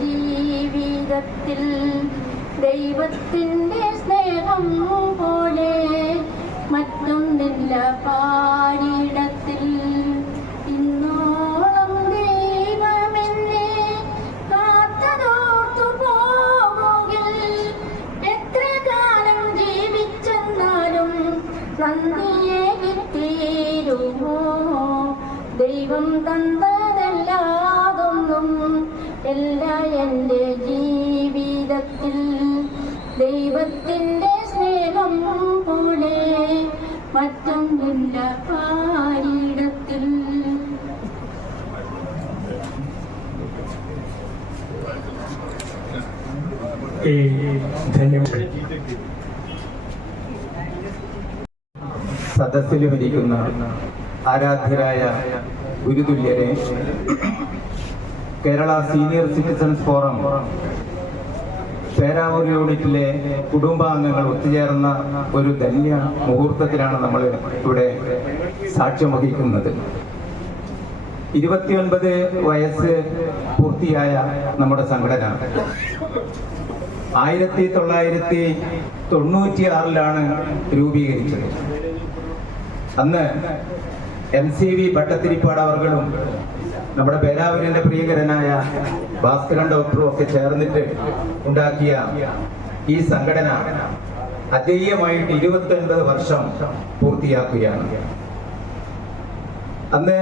ജീവിതത്തിൽ ദൈവത്തിൻ്റെ സ്നേഹം പോലെ മറ്റൊന്നില്ല പാരിടത്തിൽ. ഇന്നോളം ദൈവമെന്നെ കാത്തതോർത്തു പോവുകിൽ എത്ര കാലം ജീവിച്ചെന്നാലും നന്ദിയെ കിട്ടീരുമോ? ദൈവം തന്നതല്ലാതൊന്നും എല്ലാ എൻ്റെ ജീവിതത്തിൽ ദൈവത്തിൻ്റെ സ്നേഹം പോലെ മറ്റൊന്നില്ല പാരിടത്തിൽ. സദസ്സിലുമിരിക്കുന്ന ആരാധ്യരായ ഗുരുതുല്യരെ, Kerala senior citizens forum Peravoor യൂണിറ്റിലെ കുടുംബാംഗങ്ങൾ ഒത്തുചേർന്ന ഒരു ധന്യ മുഹൂർത്തത്തിലാണ് നമ്മൾ ഇവിടെ സാക്ഷ്യം വഹിക്കുന്നത്. 29 വയസ്സ് പൂർത്തിയായ നമ്മുടെ സംഘടന 1996 രൂപീകരിച്ചത്. അന്ന് MCV ഭട്ടത്തിരിപ്പാട് അവർകളും നമ്മുടെ പേരാവൂരിന്റെ പ്രിയകരനായ ഭാസ്കരൻ ഡോക്ടറും ഒക്കെ ചേർന്നിട്ട് ഉണ്ടാക്കിയ ഈ സംഘടന അജയ്യമായിട്ട് 29 വർഷം പൂർത്തിയാക്കുകയാണ്. അന്ന്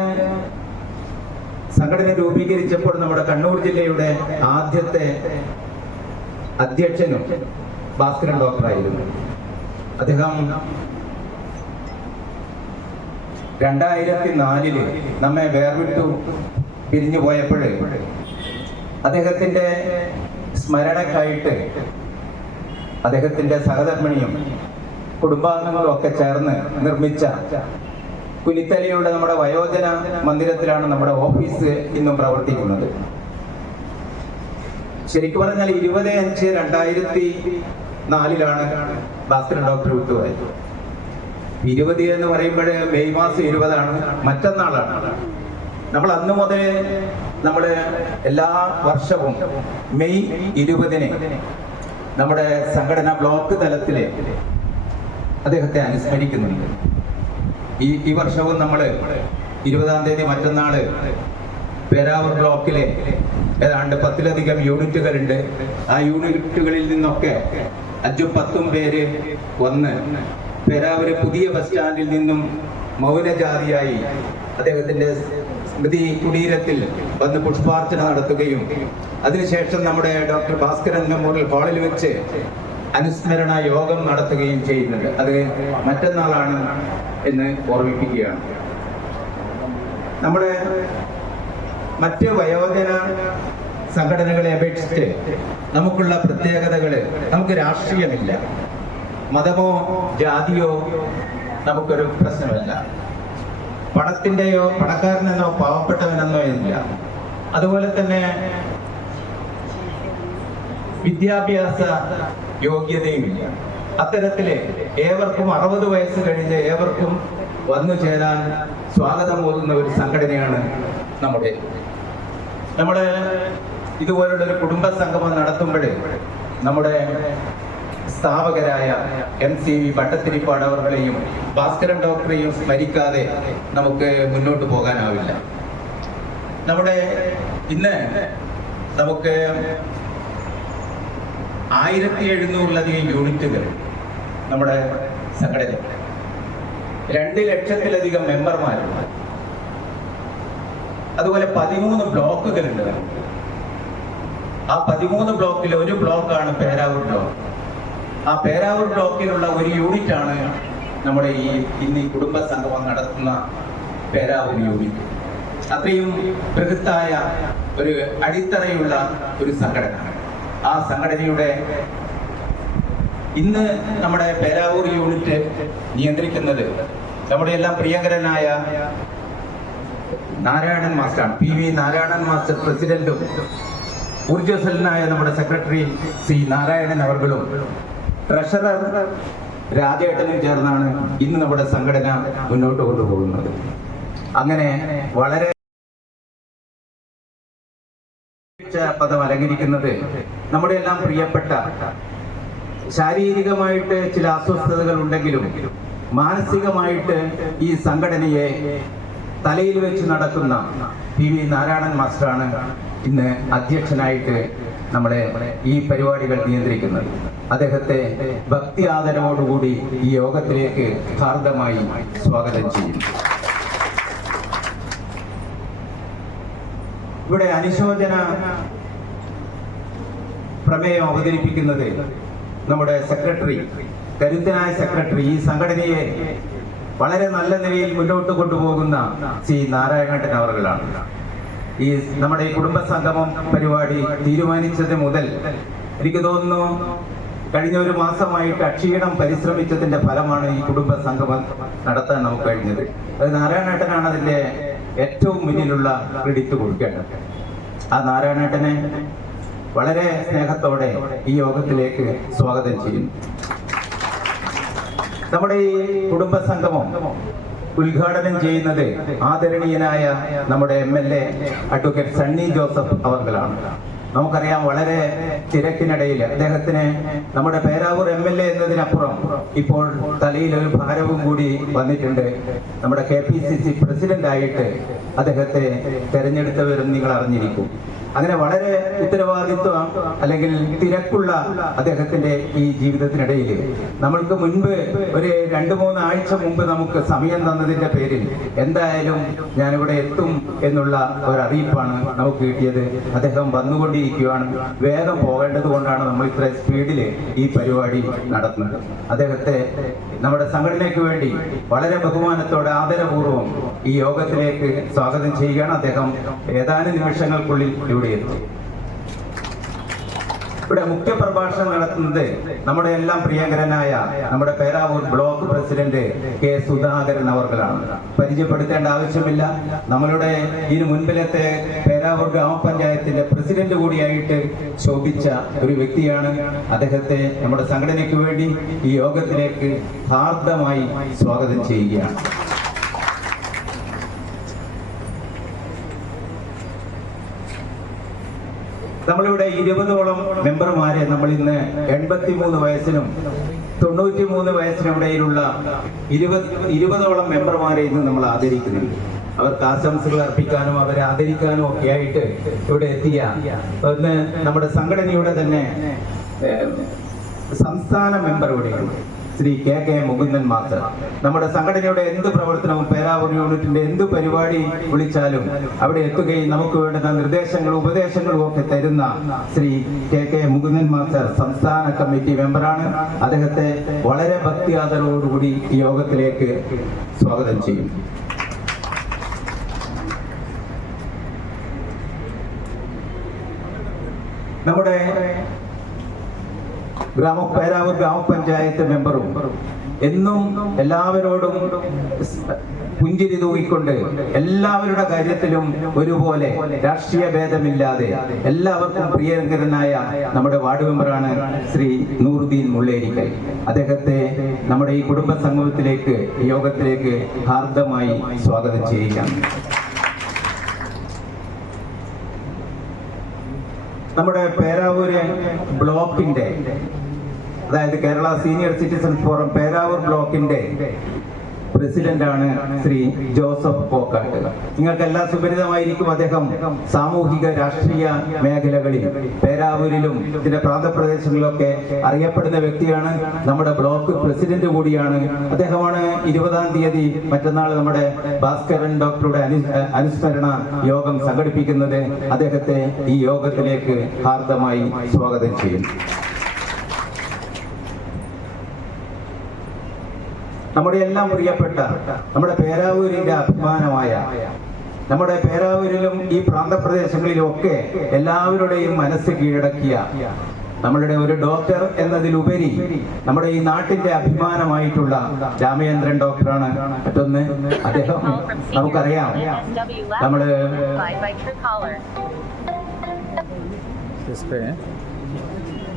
സംഘടന രൂപീകരിച്ചപ്പോൾ നമ്മുടെ കണ്ണൂർ ജില്ലയുടെ ആദ്യത്തെ അധ്യക്ഷനും ഭാസ്കരൻ ഡോക്ടറായിരുന്നു. അദ്ദേഹം 2004 നമ്മെ വേർവിട്ടു പിരിഞ്ഞു പോയപ്പോൾ അദ്ദേഹത്തിന്റെ സ്മരണക്കായിട്ട് അദ്ദേഹത്തിന്റെ സഹധർമ്മിണിയും കുടുംബാംഗങ്ങളും ഒക്കെ ചേർന്ന് നിർമ്മിച്ച കുനിത്തലയുടെ നമ്മുടെ വയോജന മന്ദിരത്തിലാണ് നമ്മുടെ ഓഫീസ് ഇന്നും പ്രവർത്തിക്കുന്നത്. ശരിക്കും പറഞ്ഞാൽ 20/5/2004 ഭാസ്കരൻ ഡോക്ടർ വിട്ടുപോയത്. 20 എന്ന് പറയുമ്പോൾ മെയ് മാസം 20 മറ്റന്നാളാണ്. നമ്മൾ അന്ന് മുതൽ നമ്മൾ എല്ലാ വർഷവും മെയ് 20 നമ്മുടെ സംഘടന ബ്ലോക്ക് തലത്തിൽ അദ്ദേഹത്തെ അനുസ്മരിക്കുന്നുണ്ട്. ഈ വർഷവും നമ്മൾ 20-ാം തീയതി മറ്റന്നാള് പേരാവൂർ ബ്ലോക്കിലെ ഏതാണ്ട് 10ലധികം യൂണിറ്റുകളുണ്ട്. ആ യൂണിറ്റുകളിൽ നിന്നൊക്കെ 5-10 പേര് വന്ന് പേരാവൂര് പുതിയ ബസ് സ്റ്റാൻഡിൽ നിന്നും മൗനജാതിയായി അദ്ദേഹത്തിന്റെ സ്മൃതി കുടീരത്തിൽ വന്ന് പുഷ്പാർച്ചന നടത്തുകയും അതിനുശേഷം നമ്മുടെ ഡോക്ടർ ഭാസ്കരൻ മെമ്മോറിയൽ ഹാളിൽ വെച്ച് അനുസ്മരണ യോഗം നടത്തുകയും ചെയ്യുന്നുണ്ട്. അത് മറ്റന്നാളാണ് എന്ന് ഓർമ്മിപ്പിക്കുകയാണ്. നമ്മുടെ മറ്റ് വയോജന സംഘടനകളെ അപേക്ഷിച്ച് നമുക്കുള്ള പ്രത്യേകതകള്, നമുക്ക് രാഷ്ട്രീയമില്ല, മതമോ ജാതിയോ നമുക്കൊരു പ്രശ്നമല്ല, പണത്തിന്റെയോ പണക്കാരനെന്നോ പാവപ്പെട്ടവനെന്നോ ഇല്ല. അതുപോലെ തന്നെ വിദ്യാഭ്യാസ യോഗ്യതയുമില്ല. അത്തരത്തില് ഏവർക്കും 60 വയസ്സ് കഴിഞ്ഞ് ഏവർക്കും വന്നു ചേരാൻ സ്വാഗതം ഓതുന്ന ഒരു സംഘടനയാണ് നമ്മുടെ. ഇതുപോലുള്ള ഒരു കുടുംബ സംഗമം നടത്തുമ്പോൾ നമ്മുടെ സ്ഥാപകരായ MCV ഭട്ടത്തിരിപ്പാട് അവർകളെയും ഭാസ്കരൻ ഡോക്ടറെയും സ്മരിക്കാതെ നമുക്ക് മുന്നോട്ട് പോകാനാവില്ല. ഇന്ന് നമുക്ക് 1700-ലധികം യൂണിറ്റുകൾ നമ്മുടെ സംഘടന, 2 ലക്ഷത്തിലധികം മെമ്പർമാരുണ്ട്. അതുപോലെ 13 ബ്ലോക്കുകളുണ്ട്. ആ 13 ബ്ലോക്കിൽ ഒരു ബ്ലോക്കാണ് പേരാവൂർ ബ്ലോക്ക്. ആ പേരാവൂർ ബ്ലോക്കിലുള്ള ഒരു യൂണിറ്റാണ് നമ്മുടെ ഇന്ന് ഈ കുടുംബ സംഗമം നടത്തുന്ന പേരാവൂർ യൂണിറ്റ്. അത്രയും ബൃഹത്തായ ഒരു അടിത്തറയുള്ള ഒരു സംഘടന. ആ സംഘടനയുടെ ഇന്ന് നമ്മുടെ പേരാവൂർ യൂണിറ്റ് നിയന്ത്രിക്കുന്നത് നമ്മുടെ എല്ലാം പ്രിയങ്കരനായ നാരായണൻ മാസ്റ്ററാണ്. PV നാരായണൻ മാസ്റ്റർ പ്രസിഡന്റും ഊർജ്ജസ്വലനായ നമ്മുടെ സെക്രട്ടറി C നാരായണൻ അവർകളും ട്രഷറർ രാജേട്ടനും ചേർന്നാണ് ഇന്ന് നമ്മുടെ സംഘടന മുന്നോട്ട് കൊണ്ടുപോകുന്നത്. അങ്ങനെ വളരെ പദം അലങ്കരിക്കുന്നത് നമ്മുടെ എല്ലാം പ്രിയപ്പെട്ട, ശാരീരികമായിട്ട് ചില അസ്വസ്ഥതകൾ ഉണ്ടെങ്കിലും മാനസികമായിട്ട് ഈ സംഘടനയെ തലയിൽ വെച്ച് നടക്കുന്ന PV നാരായണൻ മാസ്റ്ററാണ് ഇന്ന് അധ്യക്ഷനായിട്ട് നമ്മുടെ ഈ പരിപാടികൾ നിയന്ത്രിക്കുന്നത്. അദ്ദേഹത്തെ ഭക്തി ആദരവോടുകൂടി ഈ യോഗത്തിലേക്ക് ഹാർദമായി സ്വാഗതം ചെയ്യും. ഇവിടെ അനുശോചന പ്രമേയം അവതരിപ്പിക്കുന്നത് നമ്മുടെ സെക്രട്ടറി, കരുത്തനായ സെക്രട്ടറി, ഈ സംഘടനയെ വളരെ നല്ല നിലയിൽ മുന്നോട്ട് കൊണ്ടുപോകുന്ന ശ്രീ നാരായണേട്ടൻ അവർകളാണ്. ഈ നമ്മുടെ ഈ കുടുംബ സംഗമം പരിപാടി തീരുമാനിച്ചത് മുതൽ എനിക്ക് തോന്നുന്നു കഴിഞ്ഞ ഒരു മാസമായിട്ട് അക്ഷീണം പരിശ്രമിച്ചതിന്റെ ഫലമാണ് ഈ കുടുംബ സംഗമം നടത്താൻ നമുക്ക് കഴിഞ്ഞത്. അത് നാരായണേട്ടനാണ് അതിന്റെ ഏറ്റവും മുന്നിലുള്ള ക്രെഡിറ്റ് കൊടുക്കേണ്ടത്. ആ നാരായണേട്ടനെ വളരെ സ്നേഹത്തോടെ ഈ യോഗത്തിലേക്ക് സ്വാഗതം ചെയ്യുന്നു. നമ്മുടെ ഈ കുടുംബ സംഗമം ഉദ്ഘാടനം ചെയ്യുന്നത് ആദരണീയനായ നമ്മുടെ MLA അഡ്വക്കേറ്റ് സണ്ണി ജോസഫ് അവർകളാണ്. നമുക്കറിയാം, വളരെ തിരക്കിനിടയിൽ അദ്ദേഹത്തിന് നമ്മുടെ പേരാവൂർ MLA എന്നതിനപ്പുറം ഇപ്പോൾ തലയിൽ ഒരു ഭാരവും കൂടി വന്നിട്ടുണ്ട്. നമ്മുടെ KPCC പ്രസിഡന്റായിട്ട് അദ്ദേഹത്തെ തെരഞ്ഞെടുത്തവരും നിങ്ങൾ അറിഞ്ഞിരിക്കും. അങ്ങനെ വളരെ ഉത്തരവാദിത്വം അല്ലെങ്കിൽ തിരക്കുള്ള അദ്ദേഹത്തിന്റെ ഈ ജീവിതത്തിനിടയിൽ നമ്മൾക്ക് മുൻപ് ഒരു 2-3 ആഴ്ച മുമ്പ് നമുക്ക് സമയം തന്നതിന്റെ പേരിൽ എന്തായാലും ഞാനിവിടെ എത്തും എന്നുള്ള ഒരു അറിയിപ്പാണ് നമുക്ക് കിട്ടിയത്. അദ്ദേഹം വന്നുകൊണ്ടിരിക്കുകയാണ്. വേഗം പോകേണ്ടത് കൊണ്ടാണ് നമ്മൾ ഇത്ര സ്പീഡിൽ ഈ പരിപാടി നടത്തുന്നത്. അദ്ദേഹത്തെ നമ്മുടെ സംഘടനയ്ക്ക് വേണ്ടി വളരെ ബഹുമാനത്തോടെ ആദരപൂർവ്വം ഈ യോഗത്തിലേക്ക് സ്വാഗതം ചെയ്യുകയാണ്. അദ്ദേഹം ഏതാനും നിമിഷങ്ങൾക്കുള്ളിൽ ഇവിടെ എത്തും. ഇവിടെ മുഖ്യ പ്രഭാഷണം നടത്തുന്നത് നമ്മുടെ എല്ലാം പ്രിയങ്കരനായ നമ്മുടെ Peravoor block president K. Sudhakaran അവർകളാണ്. പരിചയപ്പെടുത്തേണ്ട ആവശ്യമില്ല. നമ്മളുടെ ഇതിനു മുൻപിലത്തെ പേരാവൂർ ഗ്രാമപഞ്ചായത്തിന്റെ പ്രസിഡന്റ് കൂടിയായിട്ട് ശോഭിച്ച ഒരു വ്യക്തിയാണ്. അദ്ദേഹത്തെ നമ്മുടെ സംഘടനയ്ക്ക് വേണ്ടി ഈ യോഗത്തിലേക്ക് ഹാർദമായി സ്വാഗതം ചെയ്യുകയാണ്. നമ്മളിവിടെ 20ഓളം മെമ്പർമാരെ നമ്മൾ ഇന്ന് 83 വയസ്സിനും 93 വയസ്സിനും ഇടയിലുള്ള 20ഓളം മെമ്പർമാരെ ഇന്ന് നമ്മൾ ആദരിക്കുന്നുണ്ട്. അവർക്ക് ആശംസകൾ അർപ്പിക്കാനും അവരെ ആദരിക്കാനും ഒക്കെ ആയിട്ട് ഇവിടെ എത്തിയ ഒന്ന് നമ്മുടെ സംഘടനയുടെ തന്നെ സംസ്ഥാന മെമ്പർ ഇവിടെയാണ് ശ്രീ KK മുകുന്ദൻ മാസ്റ്റർ. നമ്മുടെ സംഘടനയുടെ എന്ത് പ്രവർത്തനവും പേരാവൂർ യൂണിറ്റിന്റെ എന്ത് പരിപാടി വിളിച്ചാലും അവിടെ എത്തുകയും നമുക്ക് വേണ്ടുന്ന നിർദ്ദേശങ്ങളും ഉപദേശങ്ങളും ഒക്കെ തരുന്ന ശ്രീ KK മുകുന്ദൻ മാസ്റ്റർ സംസ്ഥാന കമ്മിറ്റി മെമ്പറാണ്. അദ്ദേഹത്തെ വളരെ ഭക്തി ആദരവോടുകൂടി ഈ യോഗത്തിലേക്ക് സ്വാഗതം ചെയ്യും. നമ്മുടെ പേരാവൂർ ഗ്രാമപഞ്ചായത്ത് മെമ്പറും എന്നും എല്ലാവരോടും പുഞ്ചിരി തൂക്കിക്കൊണ്ട് എല്ലാവരുടെ കാര്യത്തിലും ഒരുപോലെ രാഷ്ട്രീയ ഭേദമില്ലാതെ എല്ലാവർക്കും പ്രിയങ്കരനായ നമ്മുടെ വാർഡ് മെമ്പറാണ് ശ്രീ നൂറുദ്ദീൻ മുള്ളേരിക്കൽ. അദ്ദേഹത്തെ നമ്മുടെ ഈ കുടുംബ സംഗമത്തിലേക്ക് യോഗത്തിലേക്ക് ഹാർദമായി സ്വാഗതം ചെയ്യുകയാണ്. നമ്മുടെ പേരാവൂര് ബ്ലോക്കിന്റെ, അതായത് Kerala senior citizens forum Peravoor ബ്ലോക്കിന്റെ പ്രസിഡന്റാണ് ശ്രീ ജോസഫ് പോക്കാട്ട്. നിങ്ങൾക്ക് എല്ലാം സുപരിതമായിരിക്കും. അദ്ദേഹം സാമൂഹിക രാഷ്ട്രീയ മേഖലകളിൽ പേരാവൂരിലും ഇതിന്റെ പ്രാന്തപ്രദേശങ്ങളിലൊക്കെ അറിയപ്പെടുന്ന വ്യക്തിയാണ്. നമ്മുടെ ബ്ലോക്ക് പ്രസിഡന്റ് കൂടിയാണ്. അദ്ദേഹമാണ് 20-ാം തീയതി മറ്റന്നാൾ നമ്മുടെ ഭാസ്കരൻ ഡോക്ടറുടെ അനുസ്മരണ യോഗം സംഘടിപ്പിക്കുന്നത്. അദ്ദേഹത്തെ ഈ യോഗത്തിലേക്ക് ഹാർദമായി സ്വാഗതം ചെയ്യുന്നു. നമ്മുടെ എല്ലാം പ്രിയപ്പെട്ട നമ്മുടെ പേരാവൂരിന്റെ അഭിമാനമായ നമ്മുടെ പേരാവൂരിലും ഈ പ്രാന്തപ്രദേശങ്ങളിലും ഒക്കെ എല്ലാവരുടെയും മനസ്സ് കീഴടക്കിയ നമ്മളുടെ ഒരു ഡോക്ടർ എന്നതിലുപരി നമ്മുടെ ഈ നാട്ടിന്റെ അഭിമാനമായിട്ടുള്ള രാമചന്ദ്രൻ ഡോക്ടറാണ്. മറ്റൊന്ന് അദ്ദേഹം നമുക്കറിയാം, നമ്മള്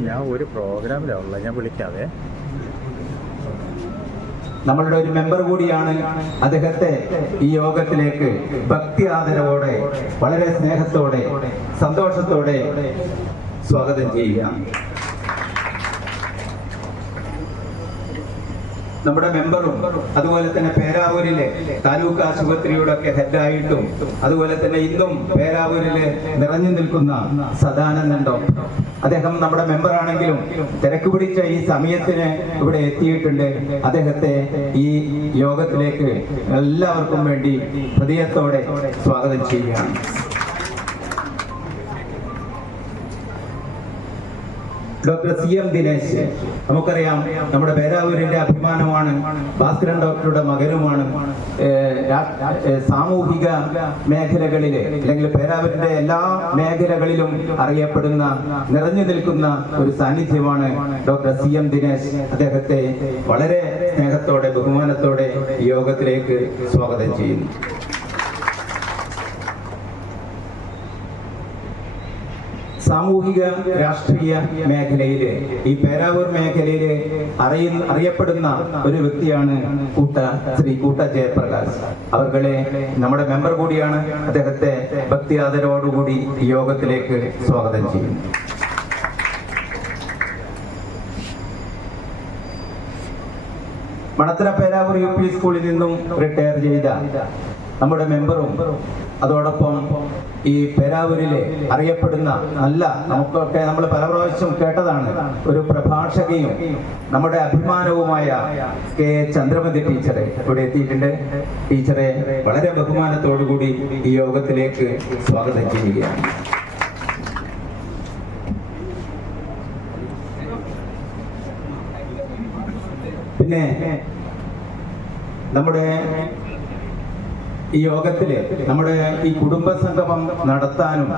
ഞാൻ ഒരു പ്രോഗ്രാമിലാണുള്ളത്, ഞാൻ വിളിക്കാതെ. നമ്മളുടെ ഒരു മെമ്പർ കൂടിയാണ്. അദ്ദേഹത്തെ ഈ യോഗത്തിലേക്ക് ഭക്തി ആദരവോടെ, വളരെ സ്നേഹത്തോടെ, സന്തോഷത്തോടെ സ്വാഗതം ചെയ്യുക. നമ്മുടെ മെമ്പറും അതുപോലെ തന്നെ പേരാവൂരിലെ താലൂക്ക് ആശുപത്രിയുടെ ഒക്കെ ഹെഡായിട്ടും അതുപോലെ തന്നെ ഇന്നും പേരാവൂരില് നിറഞ്ഞു നിൽക്കുന്ന സദാനന്ദൻ ഡോക്ടർ, അദ്ദേഹം നമ്മുടെ മെമ്പറാണെങ്കിലും തിരക്ക് പിടിച്ച ഈ സമയത്തിന് ഇവിടെ എത്തിയിട്ടുണ്ട്. അദ്ദേഹത്തെ ഈ യോഗത്തിലേക്ക് എല്ലാവർക്കും വേണ്ടി ഹൃദയത്തോടെ സ്വാഗതം ചെയ്യുകയാണ്. ഡോക്ടർ CM ദിനേശ്, നമുക്കറിയാം നമ്മുടെ പേരാവൂരിന്റെ അഭിമാനമാണ്. ഭാസ്കരൻ ഡോക്ടറുടെ മകനുമാണ്. സാമൂഹിക മേഖലകളിലെ അല്ലെങ്കിൽ പേരാവൂരിന്റെ എല്ലാ മേഖലകളിലും അറിയപ്പെടുന്ന, നിറഞ്ഞു നിൽക്കുന്ന ഒരു സാന്നിധ്യമാണ് ഡോക്ടർ CM ദിനേശ്. അദ്ദേഹത്തെ വളരെ സ്നേഹത്തോടെ, ബഹുമാനത്തോടെ ഈ യോഗത്തിലേക്ക് സ്വാഗതം ചെയ്യുന്നു. സാമൂഹിക രാഷ്ട്രീയ മേഖലയില്, ഈ പേരാവൂർ മേഖലയില് അറിയപ്പെടുന്ന ഒരു വ്യക്തിയാണ് ശ്രീ കൂട്ട ജയപ്രകാശ്. അവർകളെ നമ്മുടെ മെമ്പർ കൂടിയാണ്. അദ്ദേഹത്തെ ഭക്തി ആദരവോടുകൂടി ഈ യോഗത്തിലേക്ക് സ്വാഗതം ചെയ്യുന്നു. മണത്തല പേരാവൂർ UP സ്കൂളിൽ നിന്നും റിട്ടയർ ചെയ്ത നമ്മുടെ മെമ്പറും അതോടൊപ്പം ഈ പേരാവൂരിലെ അറിയപ്പെടുന്ന നമുക്കൊക്കെ നമ്മൾ പല പ്രാവശ്യം കേട്ടതാണ്, ഒരു പ്രഭാഷകയും നമ്മുടെ അഭിമാനവുമായ K. ചന്ദ്രമതി ടീച്ചറെ ഇവിടെ എത്തിയിട്ടുണ്ട്. ടീച്ചറെ വളരെ ബഹുമാനത്തോടുകൂടി ഈ യോഗത്തിലേക്ക് സ്വാഗതം ചെയ്യുകയാണ്. പിന്നെ നമ്മുടെ ഈ യോഗത്തില് നമ്മുടെ ഈ കുടുംബസംഗമം നടത്താനും,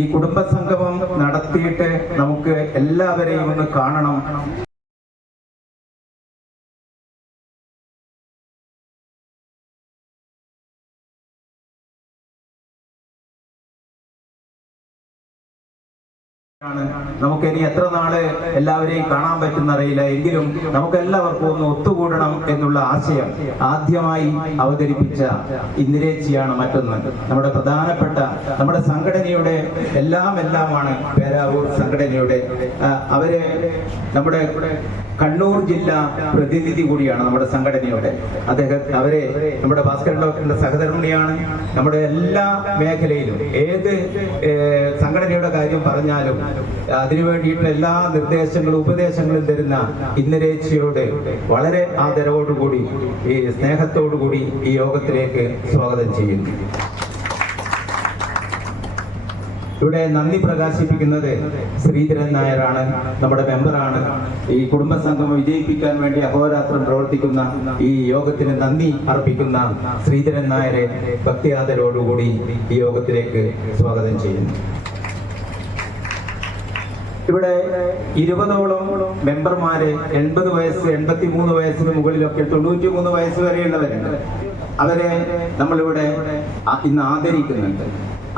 ഈ കുടുംബസംഗമം നടത്തിയിട്ട് നമുക്ക് എല്ലാവരെയും ഒന്ന് കാണണം, നമുക്ക് ഇനി എത്ര നാള് എല്ലാവരെയും കാണാൻ പറ്റുന്നറിയില്ല. എങ്കിലും നമുക്ക് എല്ലാവർക്കും ഒന്ന് ഒത്തുകൂടണം എന്നുള്ള ആശയം ആദ്യമായി അവതരിപ്പിച്ച ഇന്ദിരേച്ചിയാണ് മറ്റൊന്ന്. നമ്മുടെ പ്രധാനപ്പെട്ട നമ്മുടെ സംഘടനയുടെ എല്ലാമാണ് പേരാവൂർ സംഘടനയുടെ. അവര് നമ്മുടെ കണ്ണൂർ ജില്ലാ പ്രതിനിധി കൂടിയാണ് നമ്മുടെ സംഘടനയുടെ. അവരെ നമ്മുടെ ഭാസ്കരൻ ഡോക്ടറിന്റെ സഹധർമ്മിണിയാണ്. നമ്മുടെ എല്ലാ മേഖലയിലും ഏത് സംഘടനയുടെ കാര്യം പറഞ്ഞാലും അതിനു വേണ്ടിയിട്ടുള്ള എല്ലാ നിർദ്ദേശങ്ങളും ഉപദേശങ്ങളും തരുന്ന ഇന്ദിരേച്ചിയോട് വളരെ ആദരവോടുകൂടി, ഈ സ്നേഹത്തോടുകൂടി ഈ യോഗത്തിലേക്ക് സ്വാഗതം ചെയ്യുന്നു. ഇവിടെ നന്ദി പ്രകാശിപ്പിക്കുന്നത് ശ്രീധരൻ നായരാണ്, നമ്മുടെ മെമ്പറാണ്. ഈ കുടുംബസംഗമം വിജയിപ്പിക്കാൻ വേണ്ടി അഹോരാത്രം പ്രവർത്തിക്കുന്ന ഈ യോഗത്തിന് നന്ദി അർപ്പിക്കുന്ന ശ്രീധരൻ നായരെ ഭക്തി ആദരവോടുകൂടി ഈ യോഗത്തിലേക്ക് സ്വാഗതം ചെയ്യുന്നു. ഇവിടെ 20ഓളം മെമ്പർമാര് 80 വയസ്സ്, 83 വയസ്സിന് മുകളിലൊക്കെ 93 വയസ്സ് വരെയുള്ളവരുണ്ട്. അവരെ നമ്മളിവിടെ ഇന്ന് ആദരിക്കുന്നുണ്ട്.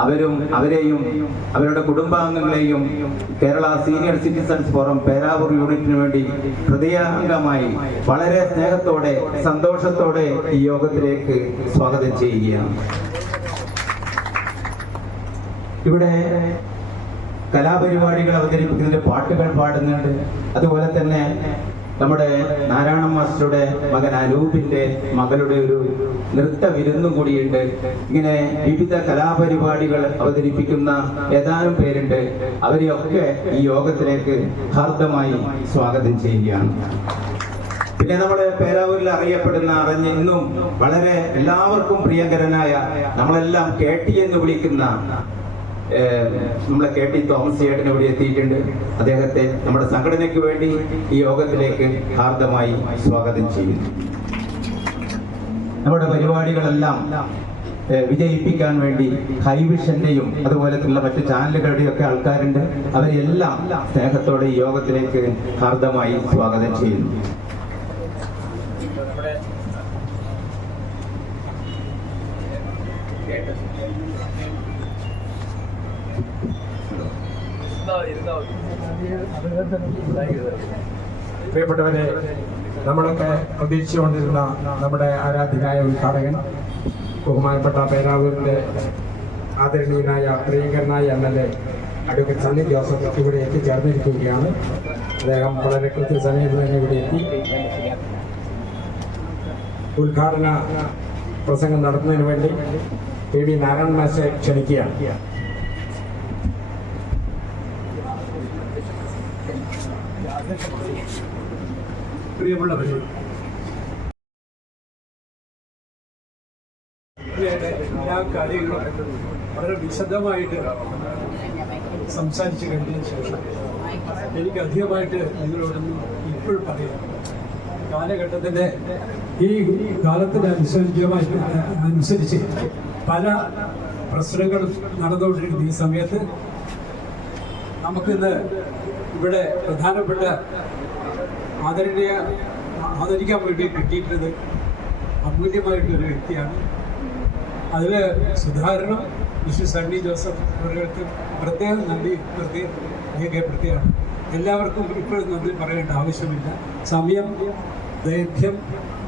അവരെയും അവരുടെ കുടുംബാംഗങ്ങളെയും Kerala senior citizens forum Peravoor യൂണിറ്റിന് വേണ്ടി ഹൃദയാംഗമായി വളരെ സ്നേഹത്തോടെ, സന്തോഷത്തോടെ ഈ യോഗത്തിലേക്ക് സ്വാഗതം ചെയ്യുകയാണ്. ഇവിടെ കലാപരിപാടികൾ അവതരിപ്പിക്കുന്നതിന്റെ പാട്ടുകൾ പാടുന്നുണ്ട്. അതുപോലെ തന്നെ നമ്മുടെ നാരായണൻ മാസ്റ്ററുടെ മകൻ അനൂപിന്റെ മകളുടെ ഒരു നൃത്ത വിരുന്നും കൂടിയുണ്ട്. ഇങ്ങനെ വിവിധ കലാപരിപാടികൾ അവതരിപ്പിക്കുന്ന ഏതാനും പേരുണ്ട്. അവരെയൊക്കെ ഈ യോഗത്തിലേക്ക് ഹാർദമായി സ്വാഗതം ചെയ്യുകയാണ്. പിന്നെ നമ്മുടെ പേരാവൂരിൽ അറിഞ്ഞ ഇന്നും വളരെ എല്ലാവർക്കും പ്രിയങ്കരനായ, നമ്മളെല്ലാം കേട്ടി എന്ന് വിളിക്കുന്ന നമ്മളെ KT തോമസ് ചേട്ടൻ ഇവിടെ എത്തിയിട്ടുണ്ട്. അദ്ദേഹത്തെ നമ്മുടെ സംഘടനയ്ക്ക് വേണ്ടി ഈ യോഗത്തിലേക്ക് ഹാർദമായി സ്വാഗതം ചെയ്യുന്നു. നമ്മുടെ പരിപാടികളെല്ലാം വിജയിപ്പിക്കാൻ വേണ്ടി ഹൈവിഷന്റെയും അതുപോലെയുള്ള മറ്റു ചാനലുകളുടെയും ഒക്കെ ആൾക്കാരുണ്ട്. അവരെല്ലാം സ്നേഹത്തോടെ ഈ യോഗത്തിലേക്ക് ഹാർദമായി സ്വാഗതം ചെയ്യുന്നു. പ്രിയപ്പെട്ടവരെ, നമ്മളൊക്കെ പ്രതീക്ഷിച്ചുകൊണ്ടിരുന്ന നമ്മുടെ ആരാധ്യനായ ഉദ്ഘാടകൻ ബഹുമാനപ്പെട്ട പേരാവൂരിൻ്റെ ആദരണീയനായ പ്രിയങ്കരനായ MLA അഡ്വക്കേറ്റ് സണ്ണി ജോസഫ് ഇവിടെ എത്തിച്ചേർന്നിരിക്കുകയാണ്. അദ്ദേഹം വളരെ കൃത്യസമയത്ത് തന്നെ ഇവിടെ എത്തി ഉദ്ഘാടന പ്രസംഗം നടത്തുന്നതിന് വേണ്ടി PV നാരായണൻ മാസ്റ്ററെ ക്ഷണിക്കുകയാണ്. പ്രിയമുള്ളവരെ, എല്ലാ കാര്യങ്ങളും വളരെ വിശദമായിട്ട് സംസാരിച്ചു കഴിഞ്ഞതിന് ശേഷം എനിക്ക് അധികമായിട്ട് നിങ്ങളോടൊന്നും ഇപ്പോൾ പറയാം. കാലഘട്ടത്തിൻ്റെ ഈ കാലത്തിനനുസരിച്ച് പല പ്രശ്നങ്ങളും നടന്നുകൊണ്ടിരിക്കുന്ന ഈ സമയത്ത് നമുക്കിന്ന് ഇവിടെ പ്രധാനപ്പെട്ട ആദരിക്കാൻ വേണ്ടി കിട്ടിയിട്ടുള്ളത് അമൂല്യമായിട്ടൊരു വ്യക്തിയാണ്. അതിൽ സുധാകരനും മിസ്റ്റർ സണ്ണി ജോസഫ് അവർക്ക് പ്രത്യേകം നന്ദി രേഖപ്പെടുത്തുകയാണ്. എല്ലാവർക്കും ഇപ്പോഴും നന്ദി പറയേണ്ട ആവശ്യമില്ല. സമയം ദൈർഘ്യം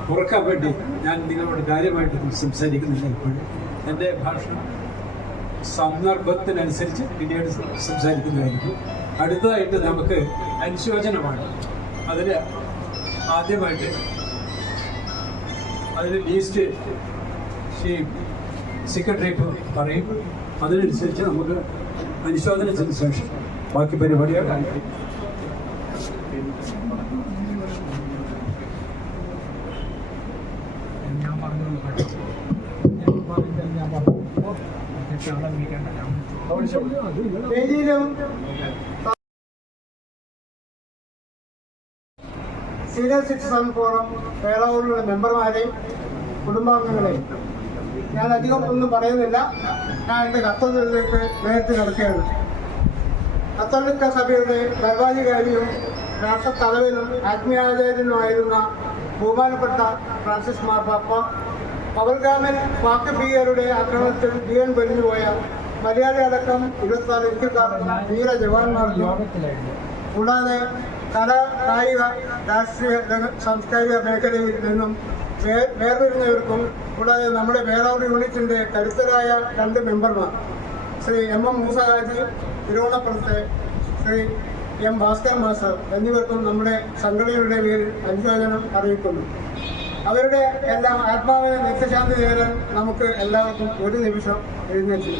കുറക്കാൻ വേണ്ടി ഞാൻ നിങ്ങളോട് കാര്യമായിട്ട് സംസാരിക്കുന്നില്ല. ഇപ്പോഴും എൻ്റെ ഭാഷണം സന്ദർഭത്തിനനുസരിച്ച് പിന്നീട് സംസാരിക്കുന്നതായിരിക്കും. അടുത്തതായിട്ട് നമുക്ക് അനുശോചനമാണ്. അതിൽ ആദ്യമായിട്ട് ലീസ്റ്റ് സെക്രട്ടറി പറയും. അതിനനുസരിച്ച് നമുക്ക് അനുശോചനത്തിന് ശേഷം ബാക്കി പരിപാടികൾ കാണിക്കും. സീനിയർ സിറ്റിസൺ ഫോറം പേരാവൂരിലുള്ള മെമ്പർമാരെയും കുടുംബാംഗങ്ങളെയും ഞാൻ അധികം ഒന്നും പറയുന്നില്ല. ഞാൻ എൻ്റെ കർത്തവ്യത്തിലേക്ക് നേരിട്ട് കിടക്കുകയാണ്. കത്തോലിക്ക സഭയുടെ ഭരണാധികാരിയും രാഷ്ട്രത്തലവനും ആത്മീയാചാര്യനുമായിരുന്ന ബഹുമാനപ്പെട്ട ഫ്രാൻസിസ് മാർപ്പാപ്പ പവൽഗാമിൽ വാക്കഭീകരുടെ ആക്രമണത്തിൽ ജീവൻ പൊലിഞ്ഞുപോയ മലയാളി അടക്കം 24 ഇന്ത്യക്കാർ വീര ജവാന്മാർക്കും കൂടാതെ കല, കായിക, രാഷ്ട്രീയ, സാംസ്കാരിക മേഖലയിൽ നിന്നും വേർപിരിഞ്ഞവർക്കും കൂടാതെ നമ്മുടെ പേരാവൂർ യൂണിറ്റിൻ്റെ കരുത്തരായ 2 മെമ്പർമാർ ശ്രീ MM മൂസ ഹാജി, തിരുവോണപ്പുറത്തെ ശ്രീ M ഭാസ്കർ മാസ്റ്റർ എന്നിവർക്കും നമ്മുടെ സംഘടനയുടെ പേരിൽ അനുശോചനം അറിയിക്കുന്നു. അവരുടെ എല്ലാം ആത്മാവിനെ നിത്യശാന്തി നേടാൻ നമുക്ക് എല്ലാവർക്കും ഒരു നിമിഷം എഴുന്നേറ്റ്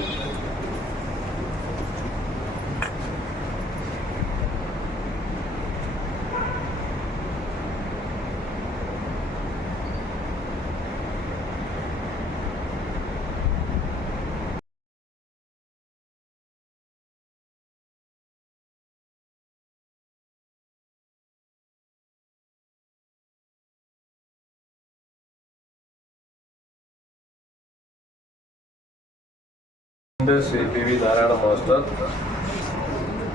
ശ്രീ PV നാരായണ മാസ്റ്റർ,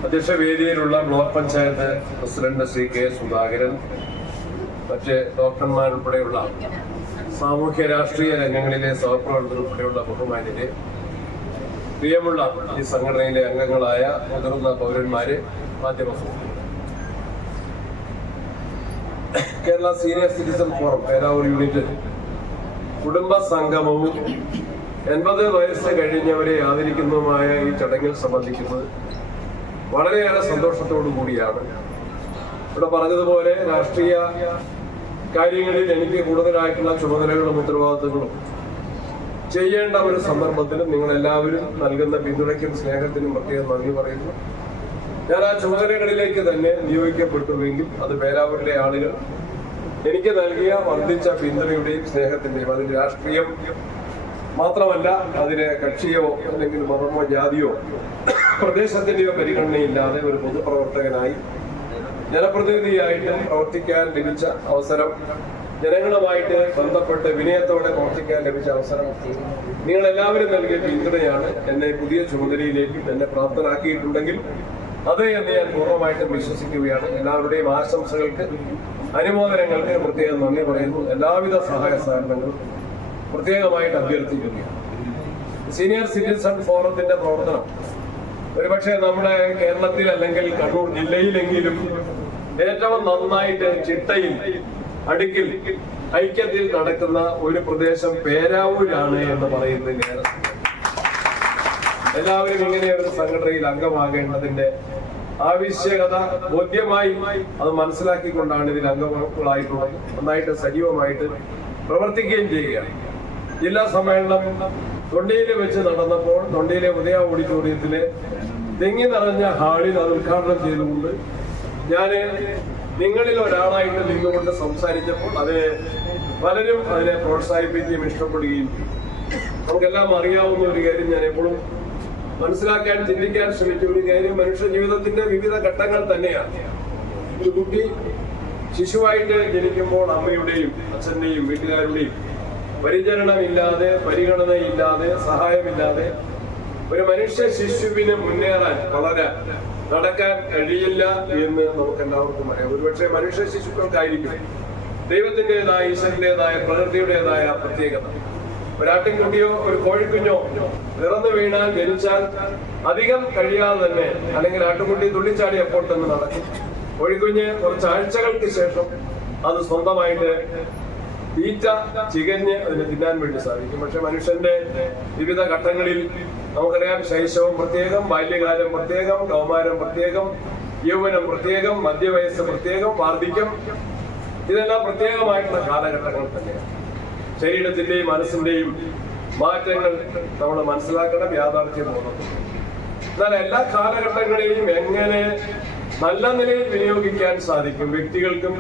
അധ്യക്ഷ വേദിയിലുള്ള block panchayat president Shri K Sudhakaran, മറ്റ് ഡോക്ടർമാരുൾപ്പെടെയുള്ള സാമൂഹ്യ രാഷ്ട്രീയ രംഗങ്ങളിലെ സഹപ്രവർത്തകർ ഉൾപ്പെടെയുള്ള ബഹുമാന്യരെ, പ്രിയമുള്ള ഈ സംഘടനയിലെ അംഗങ്ങളായ മുതിർന്ന പൗരന്മാരെ, മാധ്യമസുഹൃത്തുക്കളെ, Kerala senior citizen forum Peravoor unit കുടുംബ സംഗമവും 80 വയസ്സ് കഴിഞ്ഞവരെ ആദരിക്കുന്നതുമായ ഈ ചടങ്ങിൽ സംബന്ധിക്കുന്നത് വളരെയേറെ സന്തോഷത്തോടു കൂടിയാണ്. ഇവിടെ പറഞ്ഞതുപോലെ രാഷ്ട്രീയ കാര്യങ്ങളിൽ എനിക്ക് കൂടുതലായിട്ടുള്ള ചുമതലകളും ഉത്തരവാദിത്തങ്ങളും ചെയ്യേണ്ട ഒരു സന്ദർഭത്തിലും നിങ്ങളെല്ലാവരും നൽകുന്ന പിന്തുണയ്ക്കും സ്നേഹത്തിനും പ്രത്യേകം നന്ദി പറയുന്നു. ഞാൻ ആ ചുമതലകളിലേക്ക് തന്നെ നിയോഗിക്കപ്പെട്ടുവെങ്കിൽ അത് പേരാവൂരിലെ ആളുകൾ എനിക്ക് നൽകിയ വർദ്ധിച്ച പിന്തുണയുടെയും സ്നേഹത്തിന്റെയും, അതിന് രാഷ്ട്രീയം മാത്രമല്ല, അതിന് കക്ഷിയോ അല്ലെങ്കിൽ മതമോ ജാതിയോ പ്രദേശത്തിന്റെയോ പരിഗണനയില്ലാതെ ഒരു പൊതുപ്രവർത്തകനായി ജനപ്രതിനിധിയായിട്ട് പ്രവർത്തിക്കാൻ ലഭിച്ച അവസരം, ജനങ്ങളുമായിട്ട് ബന്ധപ്പെട്ട് വിനയത്തോടെ പ്രവർത്തിക്കാൻ ലഭിച്ച അവസരം നിങ്ങളെല്ലാവരും നൽകിയ പിന്തുണയാണ് എന്നെ പുതിയ ചുമതലയിലേക്ക് എന്നെ പ്രാപ്തനാക്കിയിട്ടുണ്ടെങ്കിൽ അത് എന്ന് ഞാൻ പൂർണ്ണമായിട്ടും വിശ്വസിക്കുകയാണ്. എല്ലാവരുടെയും ആശംസകൾക്ക്, അനുമോദനങ്ങൾക്ക് പ്രത്യേകം നന്ദി പറയുന്നു. എല്ലാവിധ സഹായ സഹകരണങ്ങളും പ്രത്യേകമായിട്ട് അഭ്യർത്ഥിക്കുകയാണ്. സീനിയർ സിറ്റിസൺ ഫോറത്തിന്റെ പ്രവർത്തനം ഒരുപക്ഷെ നമ്മുടെ കേരളത്തിൽ അല്ലെങ്കിൽ കണ്ണൂർ ജില്ലയിലെങ്കിലും ഏറ്റവും നന്നായിട്ട് ചിട്ടയിൽ അടുക്കിൽ ഐക്യത്തിൽ നടക്കുന്ന ഒരു പ്രദേശം പേരാവൂരാണ് എന്ന് പറയുന്നത് എല്ലാവരും ഇങ്ങനെ ഒരു സംഘടനയിൽ അംഗമാകേണ്ടതിന്റെ ആവശ്യകത ബോധ്യമായി അത് മനസ്സിലാക്കിക്കൊണ്ടാണ് ഇതിൽ അംഗങ്ങളായിട്ടുള്ളത്. നന്നായിട്ട് സജീവമായിട്ട് പ്രവർത്തിക്കുകയും ചെയ്യുക. ജില്ലാ സമ്മേളനം തൊണ്ടിയിൽ വെച്ച് നടന്നപ്പോൾ തൊണ്ടിയിലെ ഉദയ ഓഡിറ്റോറിയത്തിലെ തിങ്ങി നിറഞ്ഞ ഹാളിൽ അത് ഉദ്ഘാടനം ചെയ്തുകൊണ്ട് ഞാൻ നിങ്ങളിൽ ഒരാളായിട്ട് നിന്നുകൊണ്ട് സംസാരിച്ചപ്പോൾ പലരും അതിനെ പ്രോത്സാഹിപ്പിക്കുകയും ഇഷ്ടപ്പെടുകയും നമുക്കെല്ലാം അറിയാവുന്ന ഒരു കാര്യം, ഞാൻ എപ്പോഴും മനസ്സിലാക്കാൻ ചിന്തിക്കാൻ ശ്രമിച്ച ഒരു കാര്യം, മനുഷ്യ ജീവിതത്തിന്റെ വിവിധ ഘട്ടങ്ങൾ തന്നെയാണ്. ഒരു കുട്ടി ശിശുവായിട്ട് ജനിക്കുമ്പോൾ അമ്മയുടെയും അച്ഛന്റെയും വീട്ടുകാരുടെയും പരിചരണമില്ലാതെ, പരിഗണനയില്ലാതെ, സഹായമില്ലാതെ ഒരു മനുഷ്യ ശിശുവിന് മുന്നേറാൻ, വളരാൻ, നടക്കാൻ കഴിയില്ല എന്ന് നമുക്ക് എല്ലാവർക്കും അറിയാം. ഒരുപക്ഷെ മനുഷ്യ ശിശുക്കൾക്കായിരിക്കും ദൈവത്തിൻ്റെതായ, ഈശ്വരന്റേതായ, പ്രകൃതിയുടേതായ പ്രത്യേകത. ഒരാട്ടിൻകുട്ടിയോ ഒരു കോഴിക്കുഞ്ഞോ നിറന്നു വീണാൽ, ജനിച്ചാൽ അധികം കഴിയാതെ തന്നെ, അല്ലെങ്കിൽ ആട്ടുകുട്ടി തുള്ളിച്ചാടി അപ്പോൾ തന്നെ നടക്കും. കോഴിക്കുഞ്ഞ് കുറച്ച് ആഴ്ചകൾക്ക് ശേഷം അത് സ്വന്തമായിട്ട് തീറ്റ ചികഞ്ഞ് അതിന് തിന്നാൻ വേണ്ടി സാധിക്കും. പക്ഷെ മനുഷ്യന്റെ വിവിധ ഘട്ടങ്ങളിൽ നമുക്കറിയാം, ശൈശവം പ്രത്യേകം, ബാല്യകാലം പ്രത്യേകം, കൗമാരം പ്രത്യേകം, യൗവനം പ്രത്യേകം, മധ്യവയസ്സ് പ്രത്യേകം, വാർദ്ധക്യം, ഇതെല്ലാം പ്രത്യേകമായിട്ടുള്ള കാലഘട്ടങ്ങൾ തന്നെയാണ്. ശരീരത്തിന്റെയും മനസ്സിന്റെയും മാറ്റങ്ങൾ നമ്മൾ മനസ്സിലാക്കണം, യാഥാർത്ഥ്യം തോന്നുന്നു. എന്നാൽ എല്ലാ കാലഘട്ടങ്ങളെയും എങ്ങനെ നല്ല നിലയിൽ വിനിയോഗിക്കാൻ സാധിക്കും, വ്യക്തികൾക്കും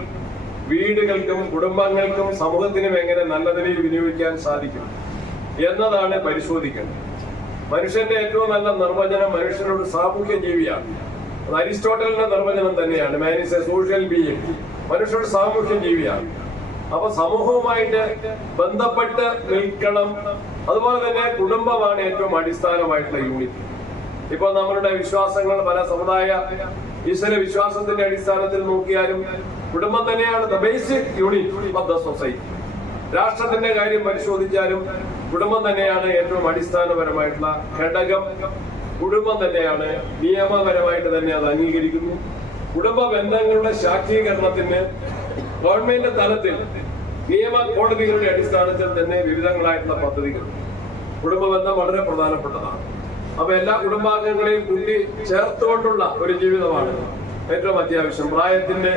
വീടുകൾക്കും കുടുംബങ്ങൾക്കും സമൂഹത്തിനും എങ്ങനെ നല്ല നിലയിൽ വിനിയോഗിക്കാൻ സാധിക്കും എന്നതാണ് പരിശോധിക്കേണ്ടത്. മനുഷ്യന്റെ ഏറ്റവും നല്ല നിർവചനം മനുഷ്യനൊരു സാമൂഹ്യ ജീവിയാണ്. അത് അരിസ്റ്റോട്ടലിന്റെ നിർവചനം തന്നെയാണ്. Man is a social being. മനുഷ്യനൊരു സാമൂഹ്യ ജീവിയാണ്. അപ്പൊ സമൂഹവുമായിട്ട് ബന്ധപ്പെട്ട് നിൽക്കണം. അതുപോലെ തന്നെ കുടുംബമാണ് ഏറ്റവും അടിസ്ഥാനമായിട്ടുള്ള യൂണിറ്റ്. ഇപ്പൊ നമ്മളുടെ വിശ്വാസങ്ങൾ, പല സമുദായ ഈശ്വര വിശ്വാസത്തിന്റെ അടിസ്ഥാനത്തിൽ നോക്കിയാലും കുടുംബം തന്നെയാണ് the basic unit of the society. രാഷ്ട്രത്തിന്റെ കാര്യം പരിശോധിച്ചാലും കുടുംബം തന്നെയാണ് ഏറ്റവും അടിസ്ഥാനപരമായിട്ടുള്ള ഘടകം. കുടുംബം തന്നെയാണ് നിയമപരമായിട്ട് തന്നെ അത് അംഗീകരിക്കുന്നു. കുടുംബ ബന്ധങ്ങളുടെ ശാക്തീകരണത്തിന് ഗവൺമെന്റ് തലത്തിൽ നിയമ കോടതികളുടെ അടിസ്ഥാനത്തിൽ തന്നെ വിവിധങ്ങളായിട്ടുള്ള പദ്ധതികൾ. കുടുംബ ബന്ധം വളരെ പ്രധാനപ്പെട്ടതാണ്. അപ്പൊ എല്ലാ കുടുംബാംഗങ്ങളെയും കൂട്ടി ചേർത്തുകൊണ്ടുള്ള ഒരു ജീവിതമാണ് ഏറ്റവും അത്യാവശ്യം. പ്രായത്തിന്റെ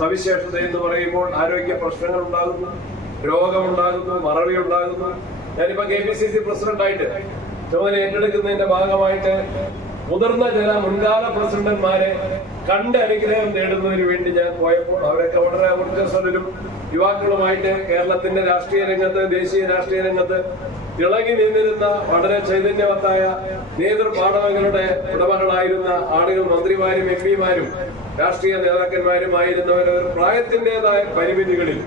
സവിശേഷത എന്ന് പറയുമ്പോൾ ആരോഗ്യ പ്രശ്നങ്ങൾ ഉണ്ടാകുന്നു, രോഗമുണ്ടാകുന്നു, മറവി ഉണ്ടാകുന്നു. ഞാനിപ്പോ KPCC പ്രസിഡന്റായിട്ട് ചുമതല ഏറ്റെടുക്കുന്നതിന്റെ ഭാഗമായിട്ട് മുതിർന്ന ചില മുൻകാല പ്രസിഡന്റ്മാരെ കണ്ട് അനുഗ്രഹം നേടുന്നതിന് വേണ്ടി ഞാൻ പോയപ്പോൾ അവരൊക്കെ വളരെ ഊർജ്ജസ്വലരും യുവാക്കളുമായിട്ട് കേരളത്തിന്റെ രാഷ്ട്രീയ രംഗത്ത്, ദേശീയ രാഷ്ട്രീയ രംഗത്ത് തിളങ്ങി നിന്നിരുന്ന വളരെ ചൈതന്യവത്തായ നേതൃപാടവങ്ങളുടെ ഉടമകളായിരുന്ന ആളുകൾ, മന്ത്രിമാരും MP-മാരും രാഷ്ട്രീയ നേതാക്കന്മാരുമായിരുന്നവർ പ്രായത്തിൻ്റെതായ പരിമിതികളിൽ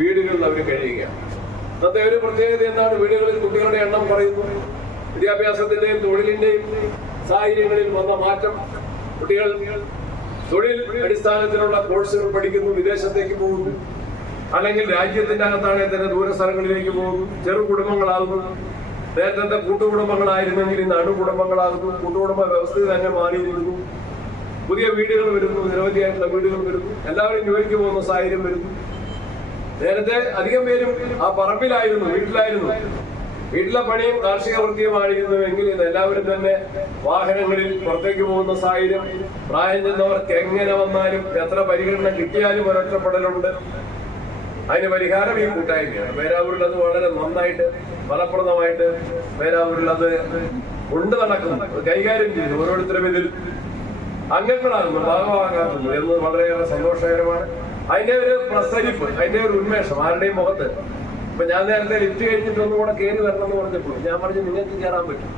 വീടുകളിൽ അവർ കഴിയുകയാണ്. ഇന്നത്തെ ഒരു പ്രത്യേകത എന്താണ്? വീടുകളിൽ കുട്ടികളുടെ എണ്ണം കുറയുന്നു. വിദ്യാഭ്യാസത്തിന്റെയും തൊഴിലിന്റെയും സാഹചര്യങ്ങളിൽ വന്ന മാറ്റം. കുട്ടികൾ തൊഴിൽ അടിസ്ഥാനത്തിലുള്ള കോഴ്സുകൾ പഠിക്കുന്നു, വിദേശത്തേക്ക് പോകുന്നു, അല്ലെങ്കിൽ രാജ്യത്തിന്റെ അകത്താണെങ്കിൽ തന്നെ ദൂര സ്ഥലങ്ങളിലേക്ക് പോകുന്നു, ചെറു കുടുംബങ്ങളാകുന്നു. നേരത്തെ കൂട്ടുകുടുംബങ്ങളായിരുന്നെങ്കിൽ ഇന്ന് അണുകുടുംബങ്ങളാകുന്നു. കൂട്ടുകുടുംബ വ്യവസ്ഥ തന്നെ മാറിയിരിക്കുന്നു. പുതിയ വീടുകൾ വരുന്നു, നിരവധിയായിട്ടുള്ള വീടുകൾ വരുന്നു. എല്ലാവരും ജോലിക്ക് പോകുന്ന സാഹചര്യം വരുന്നു. നേരത്തെ അധികം പേരും ആ പറമ്പിലായിരുന്നു, വീട്ടിലായിരുന്നു. വീട്ടിലെ പണിയും കാർഷിക വൃത്തിയുമായിരുന്നുവെങ്കിൽ ഇന്ന് എല്ലാവരും തന്നെ വാഹനങ്ങളിൽ പുറത്തേക്ക് പോകുന്ന സാഹചര്യം. പ്രായം ചെന്നവർക്ക് എങ്ങനെ വന്നാലും എത്ര പരിഗണന കിട്ടിയാലും ഒരൊറ്റപ്പെടലുണ്ട്. അതിന് പരിഹാരം ഈ കൂട്ടായ്മയാണ്. പേരാവൂരിൽ അത് വളരെ നന്നായിട്ട്, ഫലപ്രദമായിട്ട് പേരാവൂരിൽ അത് കൊണ്ട് നടക്കുന്നു, കൈകാര്യം ചെയ്തു. ഓരോരുത്തരും ഇതിൽ അംഗങ്ങളാകുന്നു, ഭാഗമാകാറുന്നു എന്ന് വളരെയേറെ സന്തോഷകരമാണ്. അതിന്റെ ഒരു പ്രസരിപ്പ്, അതിന്റെ ഒരു ഉന്മേഷം ആരുടെയും മുഖത്ത്. ഇപ്പൊ ഞാൻ നേരത്തെ ലിഫ്റ്റ് കഴിഞ്ഞിട്ട് ഒന്നും കൂടെ കയറി വരണം എന്ന് പറഞ്ഞപ്പോൾ ഞാൻ പറഞ്ഞു, നിങ്ങൾക്ക് കയറാൻ പറ്റും.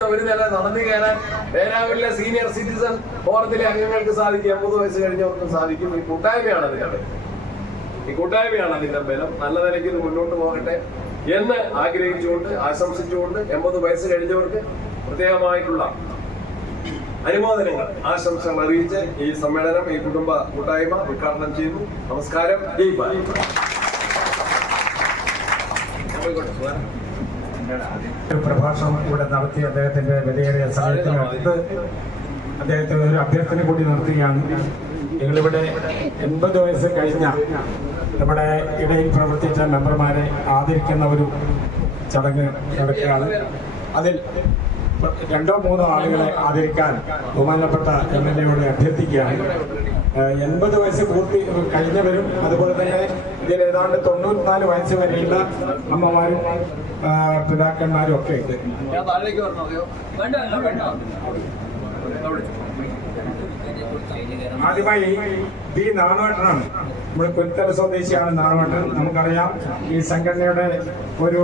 ഒരു നില നടന്നു കയറാൻ പേരാവൂരിലെ സീനിയർ സിറ്റിസൺ ഫോറത്തിലെ അംഗങ്ങൾക്ക് സാധിക്കും, 50 വയസ്സ് കഴിഞ്ഞവർക്കും സാധിക്കും. ഈ കൂട്ടായ്മയാണ് അതിന്റെ ബലം. ഈ കൂട്ടായ്മയാണ് അതിന്റെ ബലം. നല്ല നിലയ്ക്ക് ഇത് മുന്നോട്ട് പോകട്ടെ എന്ന് ആഗ്രഹിച്ചുകൊണ്ട്, ആശംസിച്ചുകൊണ്ട് 80 വയസ്സ് കഴിഞ്ഞവർക്ക് പ്രത്യേകമായിട്ടുള്ള അനുമോദനങ്ങൾ, ആശംസകൾ അറിയിച്ച് ഈ സമ്മേളനം, ഈ കുടുംബ കൂട്ടായ്മ ഉദ്ഘാടനം ചെയ്യുന്നു. നമസ്കാരം. ജയ് ഭാരത്. ഒരു പ്രഭാഷണം ഇവിടെ നടത്തി അദ്ദേഹത്തിന്റെ വിലയേറിയ സമയത്തിനടുത്ത് അദ്ദേഹത്തിന് ഒരു അഭ്യർത്ഥന കൂടി നടത്തുകയാണ്. നിങ്ങളിവിടെ 80 വയസ്സ് കഴിഞ്ഞ നമ്മുടെ ഇടയിൽ പ്രവർത്തിച്ച മെമ്പർമാരെ ആദരിക്കുന്ന ഒരു ചടങ്ങ് നടക്കുകയാണ്. അതിൽ 2-3 ആളുകളെ ആദരിക്കാൻ ബഹുമാനപ്പെട്ട MLA-യോട് അഭ്യർത്ഥിക്കുകയാണ്. 80 വയസ്സ് പൂർത്തി കഴിഞ്ഞവരും അതുപോലെ തന്നെ ഇതിൽ ഏതാണ്ട് 94 വയസ്സ് വരെയുള്ള അമ്മമാരും പിതാക്കന്മാരും ഒക്കെ ഉണ്ട്. ആദ്യമായി ബി നാണുവേട്ടനാണ്. നമ്മുടെ കുരുത്തല സ്വദേശിയാണ് നാണുവേട്ടൻ. നമുക്കറിയാം ഈ സംഘടനയുടെ ഒരു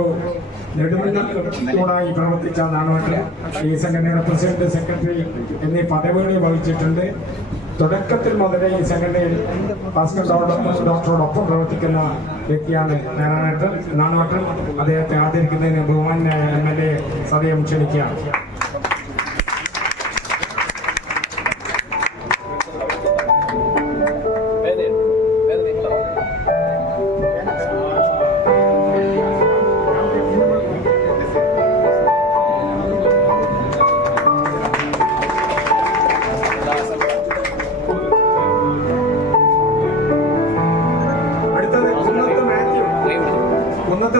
നെടുമുന്നൂടായി പ്രവർത്തിച്ച നാണുവേട്ടൻ ഈ സംഘടനയുടെ പ്രസിഡന്റ്, സെക്രട്ടറി എന്നീ പദവികൾ വഹിച്ചിട്ടുണ്ട്. തുടക്കത്തിൽ മുതലേ ഈ സംഘടനയിൽ ഭാസ്കർ ഡോക്ടറോടൊപ്പം പ്രവർത്തിക്കുന്ന വ്യക്തിയാണ് നാണുവേട്ടൻ. അദ്ദേഹത്തെ ആദരിക്കുന്നതിന് ബഹുമാന്യ MLA സദയം ക്ഷണിക്കുകയാണ്.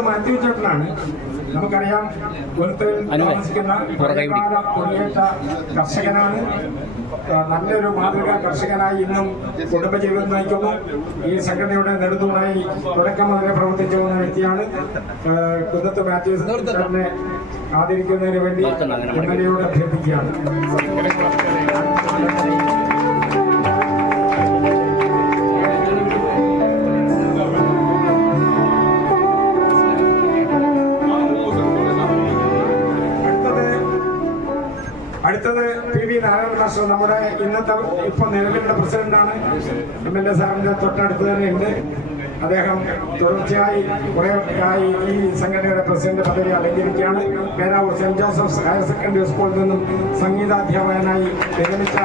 മാത്യു ചേട്ടനാണ്. നമുക്കറിയാം പുറത്തിൽ താമസിക്കുന്ന പഴയകാല കുടിയേറ്റ കർഷകനാണ്. നല്ലൊരു മാതൃകാ കർഷകനായി ഇന്നും കുടുംബജീവിതം നയിക്കുന്നു. ഈ സംഘടനയുടെ നെടുതൂണായി തുടക്കം മുതലേ പ്രവർത്തിച്ചു വന്ന വ്യക്തിയാണ്. കുന്നത്ത് മാത്യു ചേട്ടനെ ആദരിക്കുന്നതിന് വേണ്ടി MLA-യോട് അഭ്യർത്ഥിക്കുകയാണ്. അടുത്തത് PV നാരായണ മാസ്റ്റർ, നമ്മുടെ ഇന്നത്തെ ഇപ്പൊ നിലവിലുള്ള പ്രസിഡന്റാണ്. MLA സാറിന്റെ തൊട്ടടുത്ത് തന്നെ ഉണ്ട്. അദ്ദേഹം തുടർച്ചയായി കുറേയായി ഈ സംഘടനയുടെ പ്രസിഡന്റ് പദവി അലങ്കരിക്കുകയാണ്. Peravoor saint Joseph's higher secondary സ്കൂളിൽ നിന്നും സംഗീതാധ്യാപകനായി വിരമിച്ച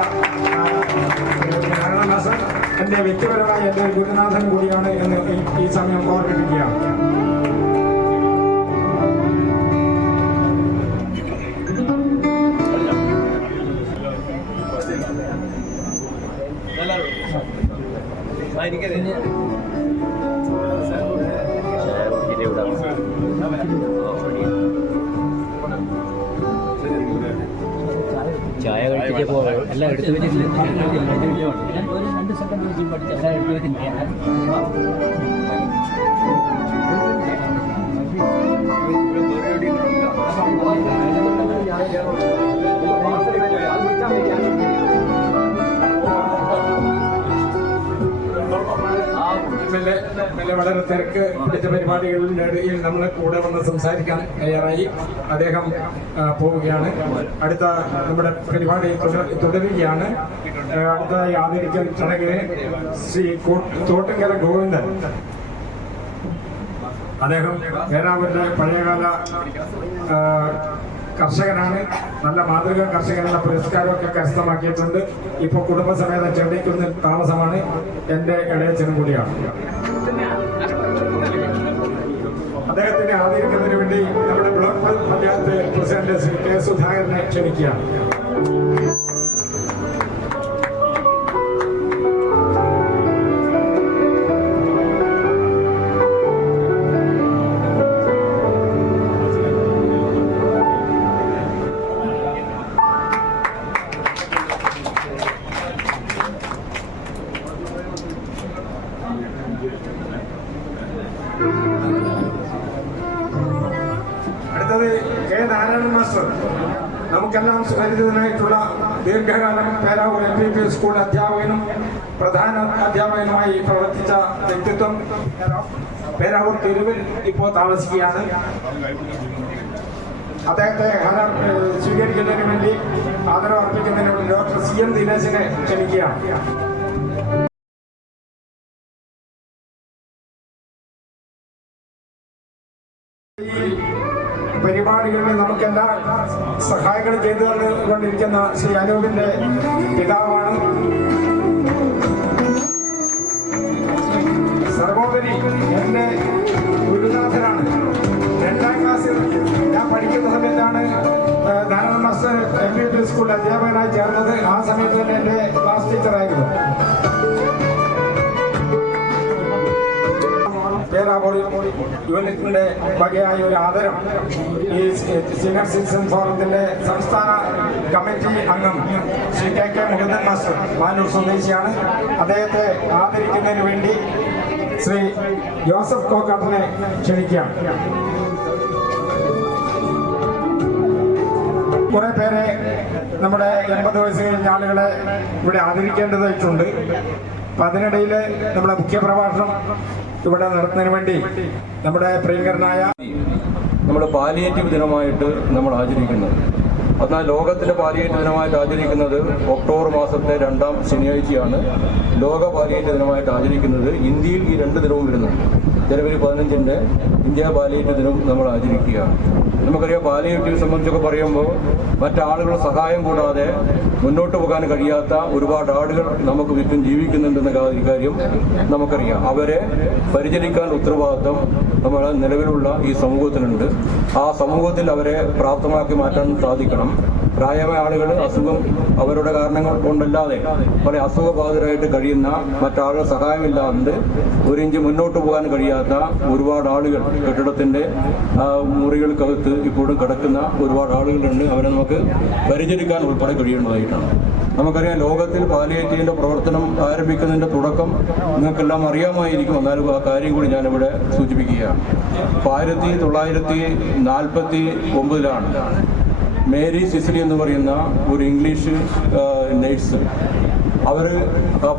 നാരായണ മാസ്റ്റർ എന്റെ വ്യക്തിപരമായ എന്റെ ഗുരുനാഥൻ കൂടിയാണ് എന്ന് ഈ സമയം ഓർമ്മിപ്പിക്കുകയാണ്. ചായ കഴിച്ചപ്പോ എല്ലാം എടുത്തു വെച്ചിട്ടില്ല. 2 സെക്കൻഡ് പഠിച്ച എല്ലാം എടുത്തു വെച്ചിട്ടുണ്ട്. വളരെ തിരക്ക് പിടിച്ച പരിപാടികളുടെ ഇടയിൽ നമ്മളെ കൂടെ വന്ന് സംസാരിക്കാൻ തയ്യാറായി. അദ്ദേഹം പോവുകയാണ്. അടുത്ത നമ്മുടെ പരിപാടി തുടരുകയാണ്. അടുത്തതായി ആദരിക്കൽ ചടങ്ങിന് ശ്രീ തോട്ടുങ്കര ഗോവിന്ദൻ. അദ്ദേഹം പേരാവൂരിലെ പഴയകാല കർഷകനാണ്. നല്ല മാതൃകാ കർഷകനുള്ള പുരസ്കാരമൊക്കെ കരസ്ഥമാക്കിയിട്ടുണ്ട്. ഇപ്പോൾ കുടുംബസമേതം ചെടിക്കുന്നിൽ താമസമാണ്. എൻ്റെ ഇളയച്ചനും കൂടിയാണ്. അദ്ദേഹത്തിനെ ആദരിക്കുന്നതിന് വേണ്ടി നമ്മുടെ block panchayat president Shri K. സുധാകരനെ ക്ഷണിക്കുകയാണ്. അടുത്തത് K. നാരായണൻ മാസ്റ്റർ. നമുക്കെല്ലാം സുപരിചിതനായിട്ടുള്ള ദീർഘകാലം പേരാവൂർ LP സ്കൂൾ അധ്യാപകനും പ്രധാന അധ്യാപകനുമായി പ്രവർത്തിച്ച വ്യക്തിത്വം. പേരാവൂർ തെരുവിൽ ഇപ്പോൾ താമസിക്കുകയാണ്. അദ്ദേഹത്തെ സ്വീകരിക്കുന്നതിന് വേണ്ടി ആദരവ് അർപ്പിക്കുന്നതിന് വേണ്ടി ഡോക്ടർ CM ദിനേശിനെ ക്ഷണിക്കുകയാണ്. പരിപാടികളിൽ നമുക്കെല്ലാം സഹായങ്ങൾ ചെയ്തു തന്നുകൊണ്ടിരിക്കുന്ന ശ്രീ അനൂപിന്റെ പിതാവാണ്. സർവോപരി എന്റെ ഗുരുനാഥനാണ്. 2ാം ക്ലാസ് ക്ലാസ്സിൽ ഞാൻ പഠിക്കുന്ന സമയത്താണ് ധാരണ മാസ്റ്റർ MPT സ്കൂളിൽ അധ്യാപകനായി ചേർന്നത്. ആ സമയത്ത് തന്നെ എൻ്റെ ക്ലാസ് ടീച്ചറായിരുന്നു. പേരാവൂരിൽ യൂണിറ്റിന്റെ വകയായ ഒരു ആദരം ഈ സീനിയർ സിറ്റിസൺ ഫോറത്തിന്റെ സംസ്ഥാന കമ്മിറ്റി അംഗം ശ്രീ KK മുകുന്ദൻ മാസ്റ്റർ മാനൂർ സ്വദേശിയാണ്. അദ്ദേഹത്തെ ആദരിക്കുന്നതിന് വേണ്ടി ശ്രീ ജോസഫ് കോക്കാട്ടിനെ ക്ഷണിക്കുകയാണ്. കുറെ പേരെ നമ്മുടെ 80 വയസ്സ് കഴിഞ്ഞ ആളുകളെ ഇവിടെ ആദരിക്കേണ്ടതായിട്ടുണ്ട്. അപ്പൊ അതിനിടയിൽ നമ്മുടെ മുഖ്യപ്രഭാഷണം ഇവിടെ നടത്തുന്നതിന് വേണ്ടി നമ്മുടെ പ്രിയങ്കരനായ നമ്മൾ പാലിയേറ്റീവ് ദിനമായിട്ട് നമ്മൾ ആചരിക്കുന്നത്. എന്നാൽ ലോകത്തിലെ പാലിയേറ്റീവ് ദിനമായിട്ട് ആചരിക്കുന്നത് ഒക്ടോബർ മാസത്തെ 2ാം ശനിയാഴ്ചയാണ് ലോക പാലിയേറ്റീവ് ദിനമായിട്ട് ആചരിക്കുന്നത്. ഇന്ത്യയിൽ ഈ 2 ദിനവും വരുന്നുണ്ട്. ജനുവരി 15 ഇന്ത്യ പാലിയേറ്റീവ് ദിനം നമ്മൾ ആചരിക്കുകയാണ്. നമുക്കറിയാം, പാലിയേറ്റീവ് സംബന്ധിച്ചൊക്കെ പറയുമ്പോൾ മറ്റാളുകളുടെ സഹായം കൂടാതെ മുന്നോട്ട് പോകാൻ കഴിയാത്ത ഒരുപാട് ആളുകൾ നമുക്ക് ചുറ്റും ജീവിക്കുന്നുണ്ടെന്ന കാര്യം നമുക്കറിയാം. അവരെ പരിചരിക്കാൻ ഉത്തരവാദിത്വം നമ്മുടെ നിലവിലുള്ള ഈ സമൂഹത്തിനുണ്ട്. ആ സമൂഹത്തിൽ അവരെ പ്രാപ്തമാക്കി മാറ്റാൻ സാധിക്കണം. പ്രായമായ ആളുകൾ അസുഖം അവരുടെ കാരണങ്ങൾ കൊണ്ടല്ലാതെ പല അസുഖബാധിതരായിട്ട് കഴിയുന്ന മറ്റാളുകൾ സഹായമില്ലാതെ 1 ഇഞ്ച് മുന്നോട്ട് പോകാൻ കഴിയാത്ത ഒരുപാട് ആളുകൾ കെട്ടിടത്തിന്റെ മുറികൾക്കകത്ത് ഇപ്പോഴും കിടക്കുന്ന ഒരുപാട് ആളുകളുണ്ട്. അവരെ നമുക്ക് പരിചരിക്കാൻ ഉൾപ്പെടെ കഴിയേണ്ടതായിട്ടാണ്. നമുക്കറിയാം, ലോകത്തിൽ പാലിയേറ്റീവിന്റെ പ്രവർത്തനം ആരംഭിക്കുന്നതിന്റെ തുടക്കം നിങ്ങൾക്കെല്ലാം അറിയാമായിരിക്കും. എന്നാലും ആ കാര്യം കൂടി ഞാനിവിടെ സൂചിപ്പിക്കുകയാണ്. 1949 മേരി സിസിലി എന്ന് പറയുന്ന ഒരു ഇംഗ്ലീഷ് നേഴ്സ്, അവർ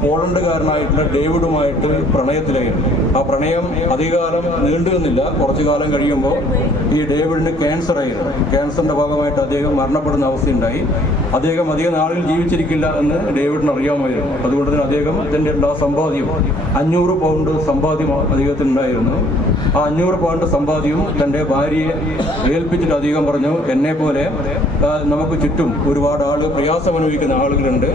പോളണ്ടുകാരനായിട്ടുള്ള ഡേവിഡുമായിട്ട് പ്രണയത്തിലായിരുന്നു. ആ പ്രണയം അധികകാലം നീണ്ടു നിന്നില്ല. കുറച്ചു കാലം കഴിയുമ്പോൾ ഈ ഡേവിഡിന് ക്യാൻസർ ആയിരുന്നു. ക്യാൻസറിന്റെ ഭാഗമായിട്ട് അദ്ദേഹം മരണപ്പെടുന്ന അവസ്ഥയുണ്ടായി. അദ്ദേഹം അധിക നാളിൽ ജീവിച്ചിരിക്കില്ല എന്ന് ഡേവിഡിന് അറിയാമായിരുന്നു. അതുകൊണ്ട് തന്നെ അദ്ദേഹത്തിന്റെ എല്ലാ സമ്പാദ്യം 500 പൗണ്ട് സമ്പാദ്യം അദ്ദേഹത്തിനുണ്ടായിരുന്നു. ആ 500 പൗണ്ട് സമ്പാദ്യവും തന്റെ ഭാര്യയെ ഏൽപ്പിച്ചിട്ട് അദ്ദേഹം പറഞ്ഞു, എന്നെ പോലെ നമുക്ക് ചുറ്റും ഒരുപാട് പ്രയാസം അനുഭവിക്കുന്ന ആളുകളുണ്ട്.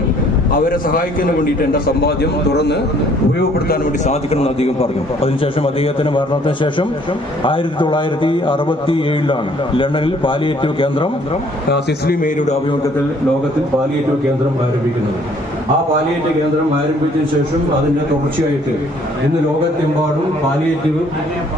അവരെ സഹായിക്കുന്നതിന് വേണ്ടിയിട്ട് എന്റെ സമ്പാദ്യം തുറന്ന് ഉപയോഗപ്പെടുത്താൻ വേണ്ടി സാധിക്കണമെന്ന് അദ്ദേഹം പറഞ്ഞു. അതിനുശേഷം അദ്ദേഹത്തിന്റെ മരണത്തിന് ശേഷം 1967 ലണ്ടനിൽ പാലിയേറ്റീവ് കേന്ദ്രം സിസിലി മേരിയുടെ ആഭിമുഖ്യത്തിൽ ലോകത്തിൽ പാലിയേറ്റീവ് കേന്ദ്രം ആരംഭിക്കുന്നത്. ആ പാലിയേറ്റീവ് കേന്ദ്രം ആരംഭിച്ചതിന് ശേഷം അതിന്റെ തുടർച്ചയായിട്ട് ഇന്ന് ലോകത്തെമ്പാടും പാലിയേറ്റീവ്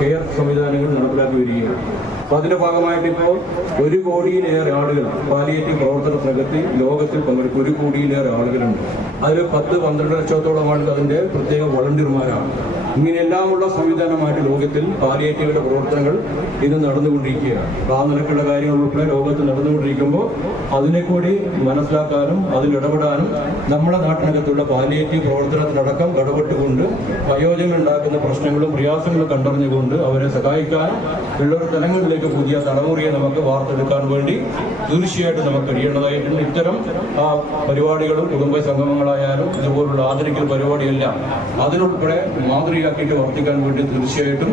കെയർ സംവിധാനങ്ങൾ നടപ്പിലാക്കി വരികയാണ്. അപ്പൊ അതിന്റെ ഭാഗമായിട്ട് ഇപ്പോൾ 1 കോടിയിലേറെ ആളുകൾ പാലിയേറ്റീവ് പ്രവർത്തന രംഗത്ത് ലോകത്തിൽ പങ്കെടുക്കും. 1 കോടിയിലേറെ ആളുകളുണ്ട്. അതിൽ 10-12 ലക്ഷത്തോളം ആളുകൾ അതിന്റെ പ്രത്യേക വളണ്ടിയർമാരാണ്. ഇങ്ങനെയെല്ലാമുള്ള സംവിധാനമായിട്ട് ലോകത്തിൽ പാലിയേറ്റീവിന്റെ പ്രവർത്തനങ്ങൾ ഇന്ന് നടന്നുകൊണ്ടിരിക്കുകയാണ്. ആ നിലക്കുള്ള കാര്യങ്ങൾ ഉൾപ്പെടെ ലോകത്തിൽ നടന്നുകൊണ്ടിരിക്കുമ്പോൾ അതിനെ കൂടി മനസ്സിലാക്കാനും അതിൽ ഇടപെടാനും നമ്മുടെ നാട്ടിനകത്തുള്ള പാലിയേറ്റീവ് പ്രവർത്തനത്തിനടക്കം ഇടപെട്ടുകൊണ്ട് വയോജനം ഉണ്ടാക്കുന്ന പ്രശ്നങ്ങളും പ്രയാസങ്ങളും കണ്ടറിഞ്ഞുകൊണ്ട് അവരെ സഹായിക്കാനും ഉള്ളൊരു തലങ്ങളിലേക്ക് പുതിയ തലമുറയെ നമുക്ക് വാർത്തെടുക്കാൻ വേണ്ടി തീർച്ചയായിട്ടും നമുക്ക് കഴിയേണ്ടതായിട്ടുണ്ട്. ഇത്തരം പരിപാടികളും കുടുംബ സംഗമങ്ങളായാലും ഇതുപോലുള്ള ആദരിക്കൽ പരിപാടിയെല്ലാം അതിനുൾപ്പെടെ മാതൃകയാക്കിയിട്ട് വർത്തിക്കാൻ വേണ്ടി തീർച്ചയായിട്ടും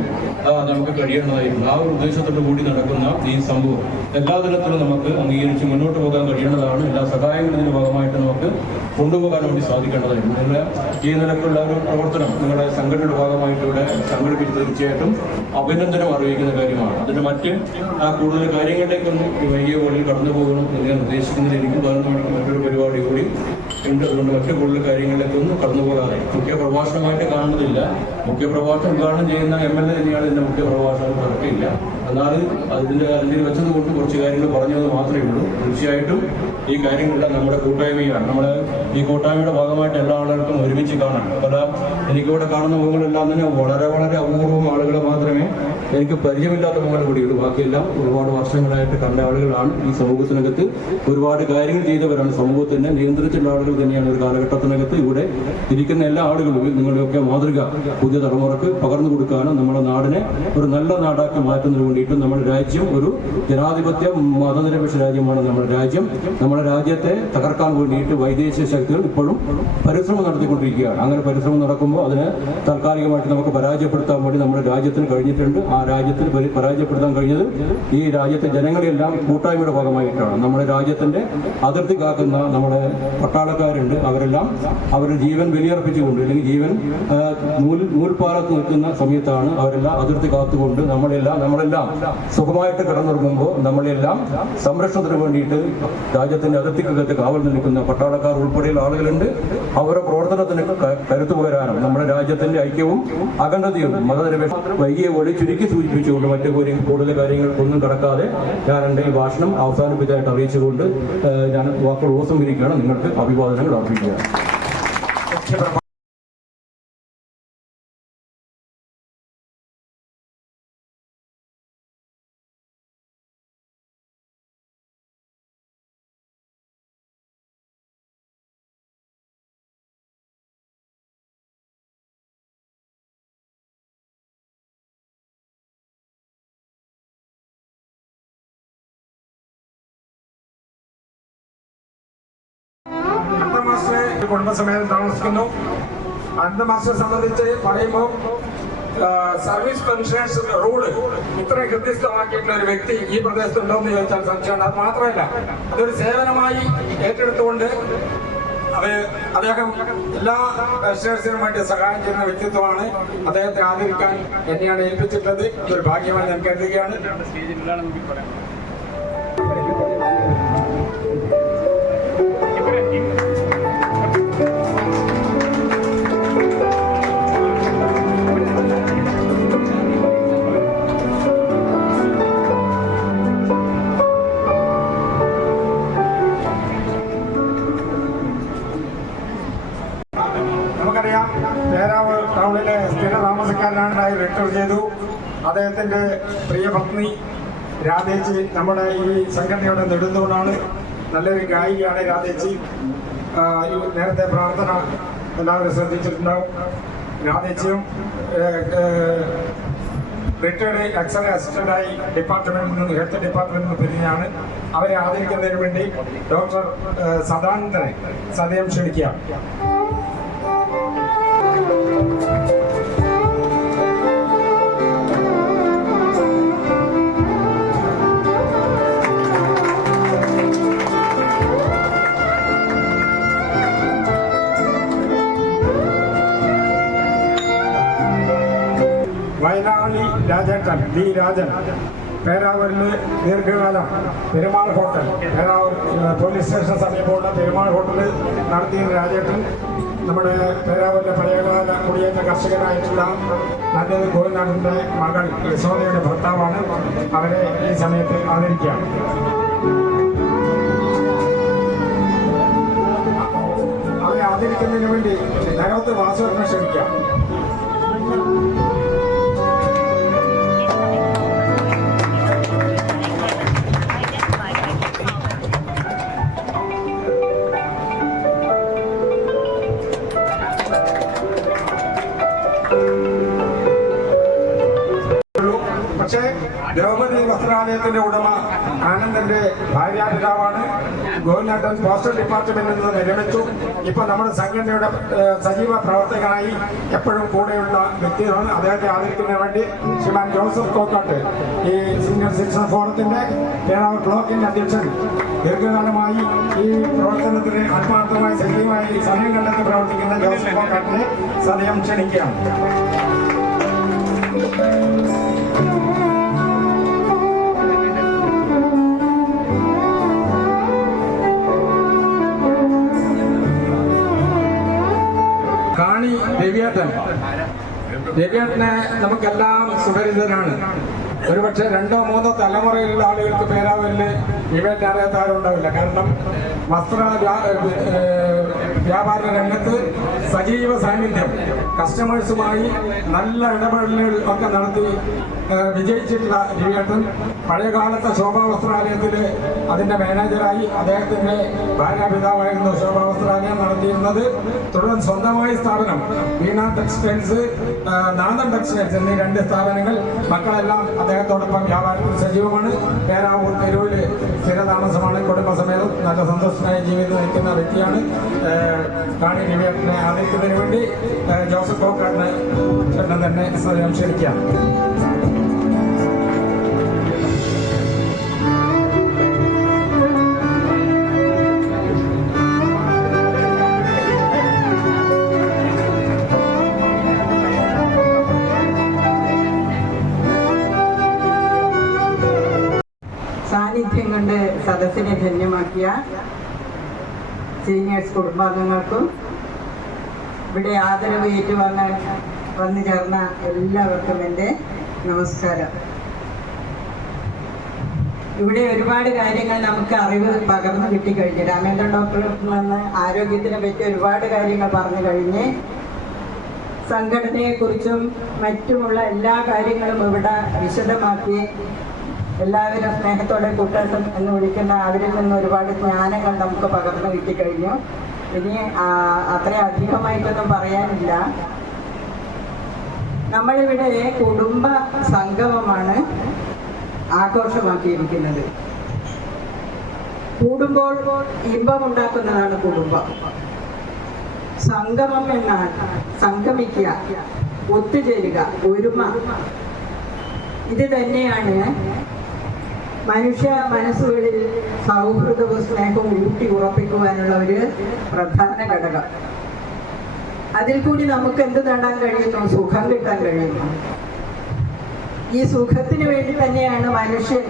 നമുക്ക് കഴിയേണ്ടതായിട്ടുണ്ട്. ആ ഒരു ഉദ്ദേശത്തോടു കൂടി നടക്കുന്ന ഈ സംഭവം എല്ലാ തരത്തിലും നമുക്ക് അംഗീകരിച്ച് മുന്നോട്ട് പോകാൻ കഴിയേണ്ടതാണ്. എല്ലാ സഹായങ്ങളും ഇതിന്റെ ഭാഗമായിട്ട് നമുക്ക് കൊണ്ടുപോകാൻ വേണ്ടി സാധിക്കേണ്ടതായിട്ടുണ്ട്. നിങ്ങളുടെ ഈ നിലക്കുള്ള ഒരു പ്രവർത്തനം നിങ്ങളുടെ സംഘടനയുടെ ഭാഗമായിട്ട് ഇവിടെ സംഘടിപ്പിച്ച് തീർച്ചയായിട്ടും അഭിനന്ദനം അറിയിക്കുന്ന കാര്യമാണ്. അതിന്റെ മറ്റ് കൂടുതൽ കാര്യങ്ങളിലേക്കൊന്നും ഈ വൈകിയ കോളിൽ കടന്നു പോകണം എന്ന് ഞാൻ ഉദ്ദേശിക്കുന്നതിൽ എനിക്ക് 11 മണിക്ക് മറ്റൊരു പരിപാടി കൂടി ഉണ്ട്. അതുകൊണ്ട് മറ്റു കൂടുതൽ കാര്യങ്ങളിലേക്കൊന്നും കടന്നു പോകാതെ മുഖ്യ പ്രഭാഷണമായിട്ട് കാണുന്നില്ല. മുഖ്യ പ്രഭാഷണം ഉദ്ഘാടനം ചെയ്യുന്ന MLA തന്നെയാണ് ഇതിന്റെ മുഖ്യ പ്രഭാഷണം. നടക്കില്ല. എന്നാൽ അതിന്റെ വെച്ചത് കൊണ്ട് കുറച്ച് കാര്യങ്ങൾ പറഞ്ഞത് മാത്രമേ ഉള്ളൂ. തീർച്ചയായിട്ടും ഈ കാര്യങ്ങളെല്ലാം നമ്മുടെ കൂട്ടായ്മയാണ്. നമ്മുടെ ഈ കൂട്ടായ്മയുടെ ഭാഗമായിട്ട് എല്ലാ ആളുകൾക്കും ഒരുമിച്ച് കാണാം. എനിക്കിവിടെ കാണുന്ന മുഖങ്ങളെല്ലാം തന്നെ വളരെ വളരെ അപൂർവം ആളുകളെ മാത്രമേ എനിക്ക് പരിചയമില്ലാത്ത മുഖങ്ങൾ കൂടിയുള്ളൂ. ബാക്കിയെല്ലാം ഒരുപാട് വർഷങ്ങളായിട്ട് കണ്ട ആളുകളാണ്. ഈ സമൂഹത്തിനകത്ത് ഒരുപാട് കാര്യങ്ങൾ ചെയ്തവരാണ്. സമൂഹത്തിനെ നിയന്ത്രിച്ചുള്ള ആളുകൾ തന്നെയാണ്. ഒരു കാലഘട്ടത്തിനകത്ത് ഇവിടെ ഇരിക്കുന്ന എല്ലാ ആളുകളും നിങ്ങളുടെയൊക്കെ മാതൃക പുതിയ തലമുറക്ക് പകർന്നു കൊടുക്കാനും നമ്മുടെ നാടിനെ ഒരു നല്ല നാടാക്കി മാറ്റുന്നതിന് വേണ്ടിയിട്ടും നമ്മുടെ രാജ്യം ഒരു ജനാധിപത്യ മതനിരപേക്ഷ രാജ്യമാണ് നമ്മുടെ രാജ്യം. നമ്മുടെ രാജ്യത്തെ തകർക്കാൻ വേണ്ടിയിട്ട് വൈദേശിക ശക്തികൾ ഇപ്പോഴും പരിശ്രമം നടത്തിക്കൊണ്ടിരിക്കുകയാണ്. അങ്ങനെ പരിശ്രമം നടക്കുമ്പോൾ അതിനെ താൽക്കാലികമായിട്ട് നമുക്ക് പരാജയപ്പെടുത്താൻ വേണ്ടി നമ്മുടെ രാജ്യത്തിന് കഴിഞ്ഞിട്ടുണ്ട്. ആ രാജ്യത്തിന് പരാജയപ്പെടുത്താൻ കഴിഞ്ഞത് ഈ രാജ്യത്തെ ജനങ്ങളെല്ലാം കൂട്ടായ്മയുടെ ഭാഗമായിട്ടാണ്. നമ്മുടെ രാജ്യത്തിന്റെ അതിർത്തി കാക്കുന്ന നമ്മുടെ പട്ടാളക്കാരുണ്ട്. അവരെല്ലാം അവരുടെ ജീവൻ ബലിയർപ്പിച്ചുകൊണ്ട് അല്ലെങ്കിൽ ജീവൻ നൂൽപ്പാലത്ത് നിൽക്കുന്ന സമയത്താണ് അവരെല്ലാം അതിർത്തി കാത്തുകൊണ്ട് നമ്മളെല്ലാം സുഖമായിട്ട് കിടന്നുറങ്ങുമ്പോൾ നമ്മളെല്ലാം സംരക്ഷണത്തിന് വേണ്ടിയിട്ട് രാജ്യത്തിന്റെ അതിർത്തിക്കകത്ത് കാവൽ നിൽക്കുന്ന പട്ടാളക്കാർ ഉൾപ്പെടെയുള്ള ആളുകളുണ്ട്. അവരുടെ പ്രവർത്തനത്തിന് കരുത്തു പകരാനും നമ്മുടെ രാജ്യത്തിന്റെ ഐക്യവും അഖണ്ഡതയും മതനിരപേക്ഷ വൈകിയ വഴി ചുരുക്കി സൂചിപ്പിച്ചുകൊണ്ട് മറ്റു കൂടുതൽ കാര്യങ്ങൾക്കൊന്നും കടക്കാതെ ഞാൻ എൻ്റെ ഈ ഭാഷണം അവസാനിപ്പിച്ചതായിട്ട് അറിയിച്ചുകൊണ്ട് ഞാൻ വാക്കുകൾ ഉപസംഹരിക്കുകയാണ്. നിങ്ങൾക്ക് അഭിവാദനങ്ങൾ അർപ്പിക്കുകയാണ്. കുടുംബസമേതം താമസിക്കുന്നു. അന്തമാസ്റ്ററെ സംബന്ധിച്ച് പറയുമ്പോൾ സർവീസ് പെൻഷനേഴ്സ് റൂള് ഇത്രയും ഹൃദ്യസ്ഥമാക്കിയിട്ടുള്ള ഒരു വ്യക്തി ഈ പ്രദേശത്തുണ്ടോ എന്ന് ചോദിച്ചാൽ സംശയമുണ്ട്. അത് മാത്രമല്ല, അതൊരു സേവനമായി ഏറ്റെടുത്തുകൊണ്ട് അദ്ദേഹം എല്ലാ പെൻഷനേഴ്സിനും വേണ്ടി സഹായം ചെയ്യുന്ന വ്യക്തിത്വമാണ്. അദ്ദേഹത്തെ ആദരിക്കാൻ എന്നെയാണ് ഏൽപ്പിച്ചിട്ടുള്ളത്. ഇതൊരു ഭാഗ്യമായി ഞാൻ കരുതുകയാണ്. നമുക്കറിയാം, പേരാവ് ടൗണിലെ സ്ഥിര താമസക്കാരനായി റിട്ടയർ ചെയ്തു. അദ്ദേഹത്തിന്റെ പ്രിയ പത്നി രാധേച്ചി നമ്മുടെ ഈ സംഘടനയുടെ നെടുന്തൂണാണ്. നല്ലൊരു ഗായികയാണ് രാധേച്ചി. നേരത്തെ പ്രാർത്ഥന എല്ലാവരും ശ്രദ്ധിച്ചിട്ടുണ്ടാവും. രാധേച്ചിയും റിട്ടയർഡ് എക്സൽ അസിസ്റ്റന്റായി ഹെൽത്ത് ഡിപ്പാർട്ട്മെന്റിൽ നിന്ന് പിരിഞ്ഞാണ്. അവരെ ആദരിക്കുന്നതിന് വേണ്ടി ഡോക്ടർ സദാനന്ദനെ സദയം ക്ഷണിക്കുക. വയനാളി രാജേട്ടൻ ഡി രാജൻ, പേരാവൂരിൽ ദീർഘകാലം Perumal hotel, Peravoor police station സമീപമുള്ള പെരുമാൾ ഹോട്ടലിൽ നടത്തിയ രാജേട്ടൻ നമ്മുടെ പേരാവൂരിലെ പഴയകാല കുടിയേറ്റ കർഷകനായിട്ടുള്ള നല്ലത് ഗോവിന്ദാടിന്റെ മകൾ യശോദയുടെ ഭർത്താവാണ്. അവരെ ഈ സമയത്ത് ആദരിക്കാം. അവരെ ആദരിക്കുന്നതിന് വേണ്ടി നഗരത്ത് വാസുവിനെ ക്ഷണിക്കാം. പക്ഷേ ദ്രൗപദി വസ്ത്രാലയത്തിന്റെ ഉടമ ആനന്ദന്റെ ഭാര്യാപിതാവാണ്. ഗോവിന്ദാട്ടൻ പോസ്റ്റൽ ഡിപ്പാർട്ട്മെന്റിൽ നിന്ന് വിരമിച്ചു. ഇപ്പൊ നമ്മുടെ സംഘടനയുടെ സജീവ പ്രവർത്തകനായി എപ്പോഴും കൂടെയുള്ള വ്യക്തിയാണ്. അദ്ദേഹത്തെ ആദരിക്കുന്നതിന് വേണ്ടി ശ്രീമാൻ ജോസഫ് കോക്കാട്ട്, ഈ സീനിയർ സിറ്റിസൺ ഫോറത്തിന്റെ പേരാവൂർ ബ്ലോക്കിന്റെ അധ്യക്ഷൻ, ദീർഘകാലമായി ഈ പ്രവർത്തനത്തിന് ആത്മാർത്ഥമായി സജീവമായി സമയം കണ്ടെത്തി പ്രവർത്തിക്കുന്ന ജോസഫ് കോക്കാട്ടിനെ സദയം ക്ഷണിക്കുകയാണ്. കാണി രവിയേട്ടനെ നമുക്കെല്ലാം സുപരിചിതനാണ്. ഒരുപക്ഷെ 2 or 3 തലമുറയിലുള്ള ആളുകൾക്ക് പേരാവൂരില് ഇവന്റെ അറിയാത്ത ആരും ഉണ്ടാവില്ല. കാരണം വസ്ത്ര വ്യാപാര രംഗത്ത് സജീവ സാന്നിധ്യം, കസ്റ്റമേഴ്സുമായി നല്ല ഇടപെടലുകൾ ഒക്കെ നടത്തി വിജയിച്ചിട്ടുള്ള രവിയേട്ടൻ പഴയകാലത്തെ ശോഭാ വസ്ത്രാലയത്തിൽ അതിന്റെ മാനേജറായി അദ്ദേഹത്തിന്റെ ഭാര്യാപിതാവായിരുന്നു ശോഭാ വസ്ത്രാലയം നടത്തിയിരുന്നത്. തുടർന്ന് സ്വന്തമായി സ്ഥാപനം വീണ ടെക്സ്റ്റൈൽസ്, നാദൻ ടെക്സ്റ്റൈൽസ് എന്നീ 2 സ്ഥാപനങ്ങൾ. മക്കളെല്ലാം അദ്ദേഹത്തോടൊപ്പം വ്യാപാരത്തിൽ സജീവമാണ്. പേരാവൂർ തെരുവിൽ സ്ഥിരതാമസമാണ്. കുടുംബസമേതം നല്ല സന്തോഷമായ ജീവിതം നയിക്കുന്ന വ്യക്തിയാണ്. കാണി രവിയേട്ടനെ ആദരിക്കുന്നതിന് വേണ്ടി ജോസഫ് കോക്കാടിനെ ചേട്ടൻ തന്നെ ക്ഷണിക്കാം. സദസ്സിനെ ധന്യമാക്കിയ സീനിയേഴ്സ് കുടുംബാംഗങ്ങൾക്കും ഇവിടെ ആദരവ് ഏറ്റുവാങ്ങാൻ വന്നു ചേർന്ന എല്ലാവർക്കും എൻ്റെ നമസ്കാരം. ഇവിടെ ഒരുപാട് കാര്യങ്ങൾ നമുക്ക് അറിവ് പകർന്നു കിട്ടിക്കഴിഞ്ഞു. രാമേന്ദ്രൻ ഡോക്ടറിൽ നിന്ന് ആരോഗ്യത്തിനെ പറ്റി ഒരുപാട് കാര്യങ്ങൾ പറഞ്ഞു കഴിഞ്ഞ് സംഘടനയെക്കുറിച്ചും മറ്റുമുള്ള എല്ലാ കാര്യങ്ങളും ഇവിടെ വിശദമാക്കി എല്ലാവരും സ്നേഹത്തോടെ കൂട്ടാട്ടം എന്ന് വിളിക്കുന്ന അവരിൽ നിന്ന് ഒരുപാട് ജ്ഞാനങ്ങൾ നമുക്ക് പകർന്നു കിട്ടിക്കഴിഞ്ഞു. ഇനി അത്ര അധികമായിട്ടൊന്നും പറയാനില്ല. നമ്മളിവിടെ കുടുംബ സംഗമമാണ് ആഘോഷമാക്കിയിരിക്കുന്നത്. കൂടുമ്പോൾ ഇമ്പമുണ്ടാക്കുന്നതാണ് കുടുംബം. സംഗമം എന്നാൽ സംഗമിക്കുക, ഒത്തുചേരുക, ഒരുമ. ഇത് തന്നെയാണ് മനുഷ്യ മനസ്സുകളിൽ സൗഹൃദവും സ്നേഹവും ഊട്ടി ഉറപ്പിക്കുവാനുള്ള ഒരു പ്രധാന ഘടകം. അതിൽ കൂടി നമുക്ക് എന്ത് നേടാൻ കഴിയുന്നു? സുഖം കിട്ടാൻ കഴിയുന്നു. ഈ സുഖത്തിന് വേണ്ടി തന്നെയാണ് മനുഷ്യൻ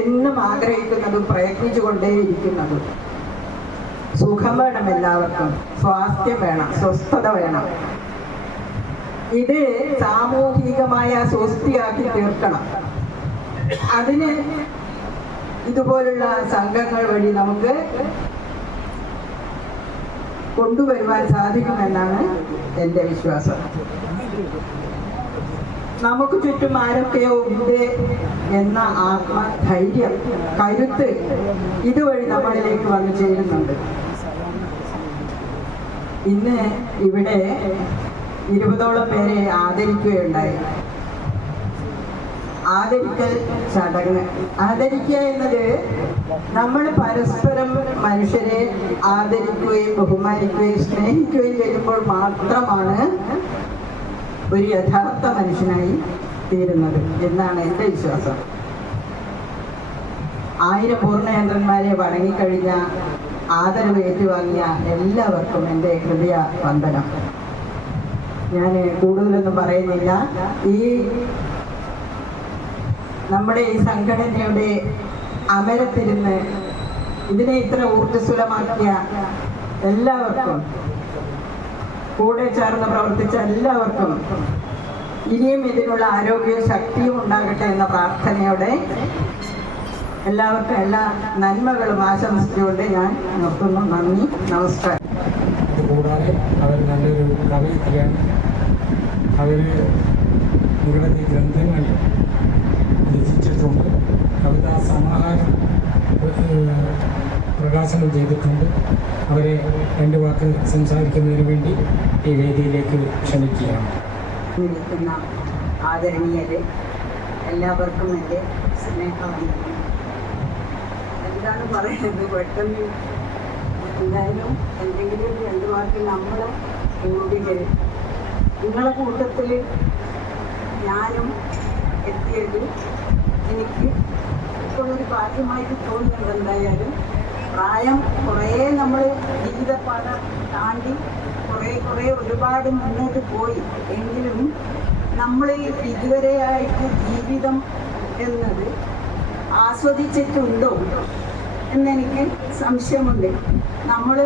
എന്നും ആഗ്രഹിക്കുന്നതും പ്രയത്നിച്ചുകൊണ്ടേയിരിക്കുന്നതും. സുഖം വേണം, എല്ലാവർക്കും സ്വാസ്ഥ്യം വേണം, സ്വസ്ഥത വേണം. ഇത് സാമൂഹികമായ സ്വസ്ഥിയാക്കി തീർക്കണം. അതിന് ഇതുപോലുള്ള സംഘങ്ങൾ വഴി നമുക്ക് കൊണ്ടുവരുവാൻ സാധിക്കുമെന്നാണ് എൻ്റെ വിശ്വാസം. നമുക്ക് ചുറ്റും ആരൊക്കെയോ ഉണ്ട് എന്ന ആത്മധൈര്യം, കരുത്ത് ഇതുവഴി നമ്മളിലേക്ക് വന്നു ചേരുന്നുണ്ട്. ഇന്ന് ഇവിടെ 20ഓളം പേരെ ആദരിക്കുകയുണ്ടായി. ആദരിക്കൽ ചടങ്ങ്. ആദരിക്കുക എന്നത് നമ്മൾ പരസ്പരം മനുഷ്യരെ ആദരിക്കുകയും ബഹുമാനിക്കുകയും സ്നേഹിക്കുകയും ചെയ്യുമ്പോൾ മാത്രമാണ് ഒരു യഥാർത്ഥ മനുഷ്യനായി തീരുന്നത് എന്നാണ് എൻ്റെ വിശ്വാസം. 1000 പൂർണ്ണയന്ത്രന്മാരെ വണങ്ങിക്കഴിഞ്ഞ ആദരവ് ഏറ്റുവാങ്ങിയ എല്ലാവർക്കും എൻ്റെ ഹൃദയ വന്ദനം. ഞാൻ കൂടുതലൊന്നും പറയുന്നില്ല. നമ്മുടെ ഈ സംഘടനയുടെ അമരത്തിരുന്ന് ഇതിനെ ഇത്ര ഊർജ്ജസ്വലമാക്കിയ എല്ലാവർക്കും, കൂടെ ചേർന്ന് പ്രവർത്തിച്ച എല്ലാവർക്കും ഇനിയും ഇതിനുള്ള ആരോഗ്യവും ശക്തിയും ഉണ്ടാകട്ടെ എന്ന പ്രാർത്ഥനയോടെ എല്ലാവർക്കും എല്ലാ നന്മകളും ആശംസിച്ചുകൊണ്ട് ഞാൻ നിർത്തുന്നു. നന്ദി, നമസ്കാരം. കൂടാതെ അവർ നല്ലൊരു കവയിത്രിയാണ്. അവർ നിരവധി ഗ്രന്ഥങ്ങൾ രചിച്ചിട്ടുണ്ട്. കവിതാ സമാഹാരം പ്രകാശനം ചെയ്തിട്ടുണ്ട്. അവരെ 2 വാക്ക് സംസാരിക്കുന്നതിന് വേണ്ടി ഈ വേദിയിലേക്ക് ക്ഷണിക്കുകയാണ്. നിൽക്കുന്ന ആദരണീയരെ എല്ലാവർക്കും എൻ്റെ സ്നേഹവന്ദനം. എന്താണ് പറയുന്നത്? പെട്ടെന്ന് എന്തായാലും എന്തെങ്കിലും 2 വാക്കിൽ നമ്മളെ കൂടികൾ നിങ്ങളെ കൂട്ടത്തിൽ ഞാനും എത്തിയത് എനിക്ക് ഇപ്പോഴൊരു ഭാഗ്യമായിട്ട് തോന്നുന്നുണ്ട്. എന്തായാലും പ്രായം കുറേ നമ്മൾ ജീവിതപാഠം താണ്ടി കുറേ ഒരുപാട് മുന്നോട്ട് പോയി. എങ്കിലും നമ്മൾ ഇതുവരെയായിട്ട് ജീവിതം എന്നത് ആസ്വദിച്ചിട്ടുണ്ടോ എന്നെനിക്ക് സംശയമുണ്ട്. നമ്മൾ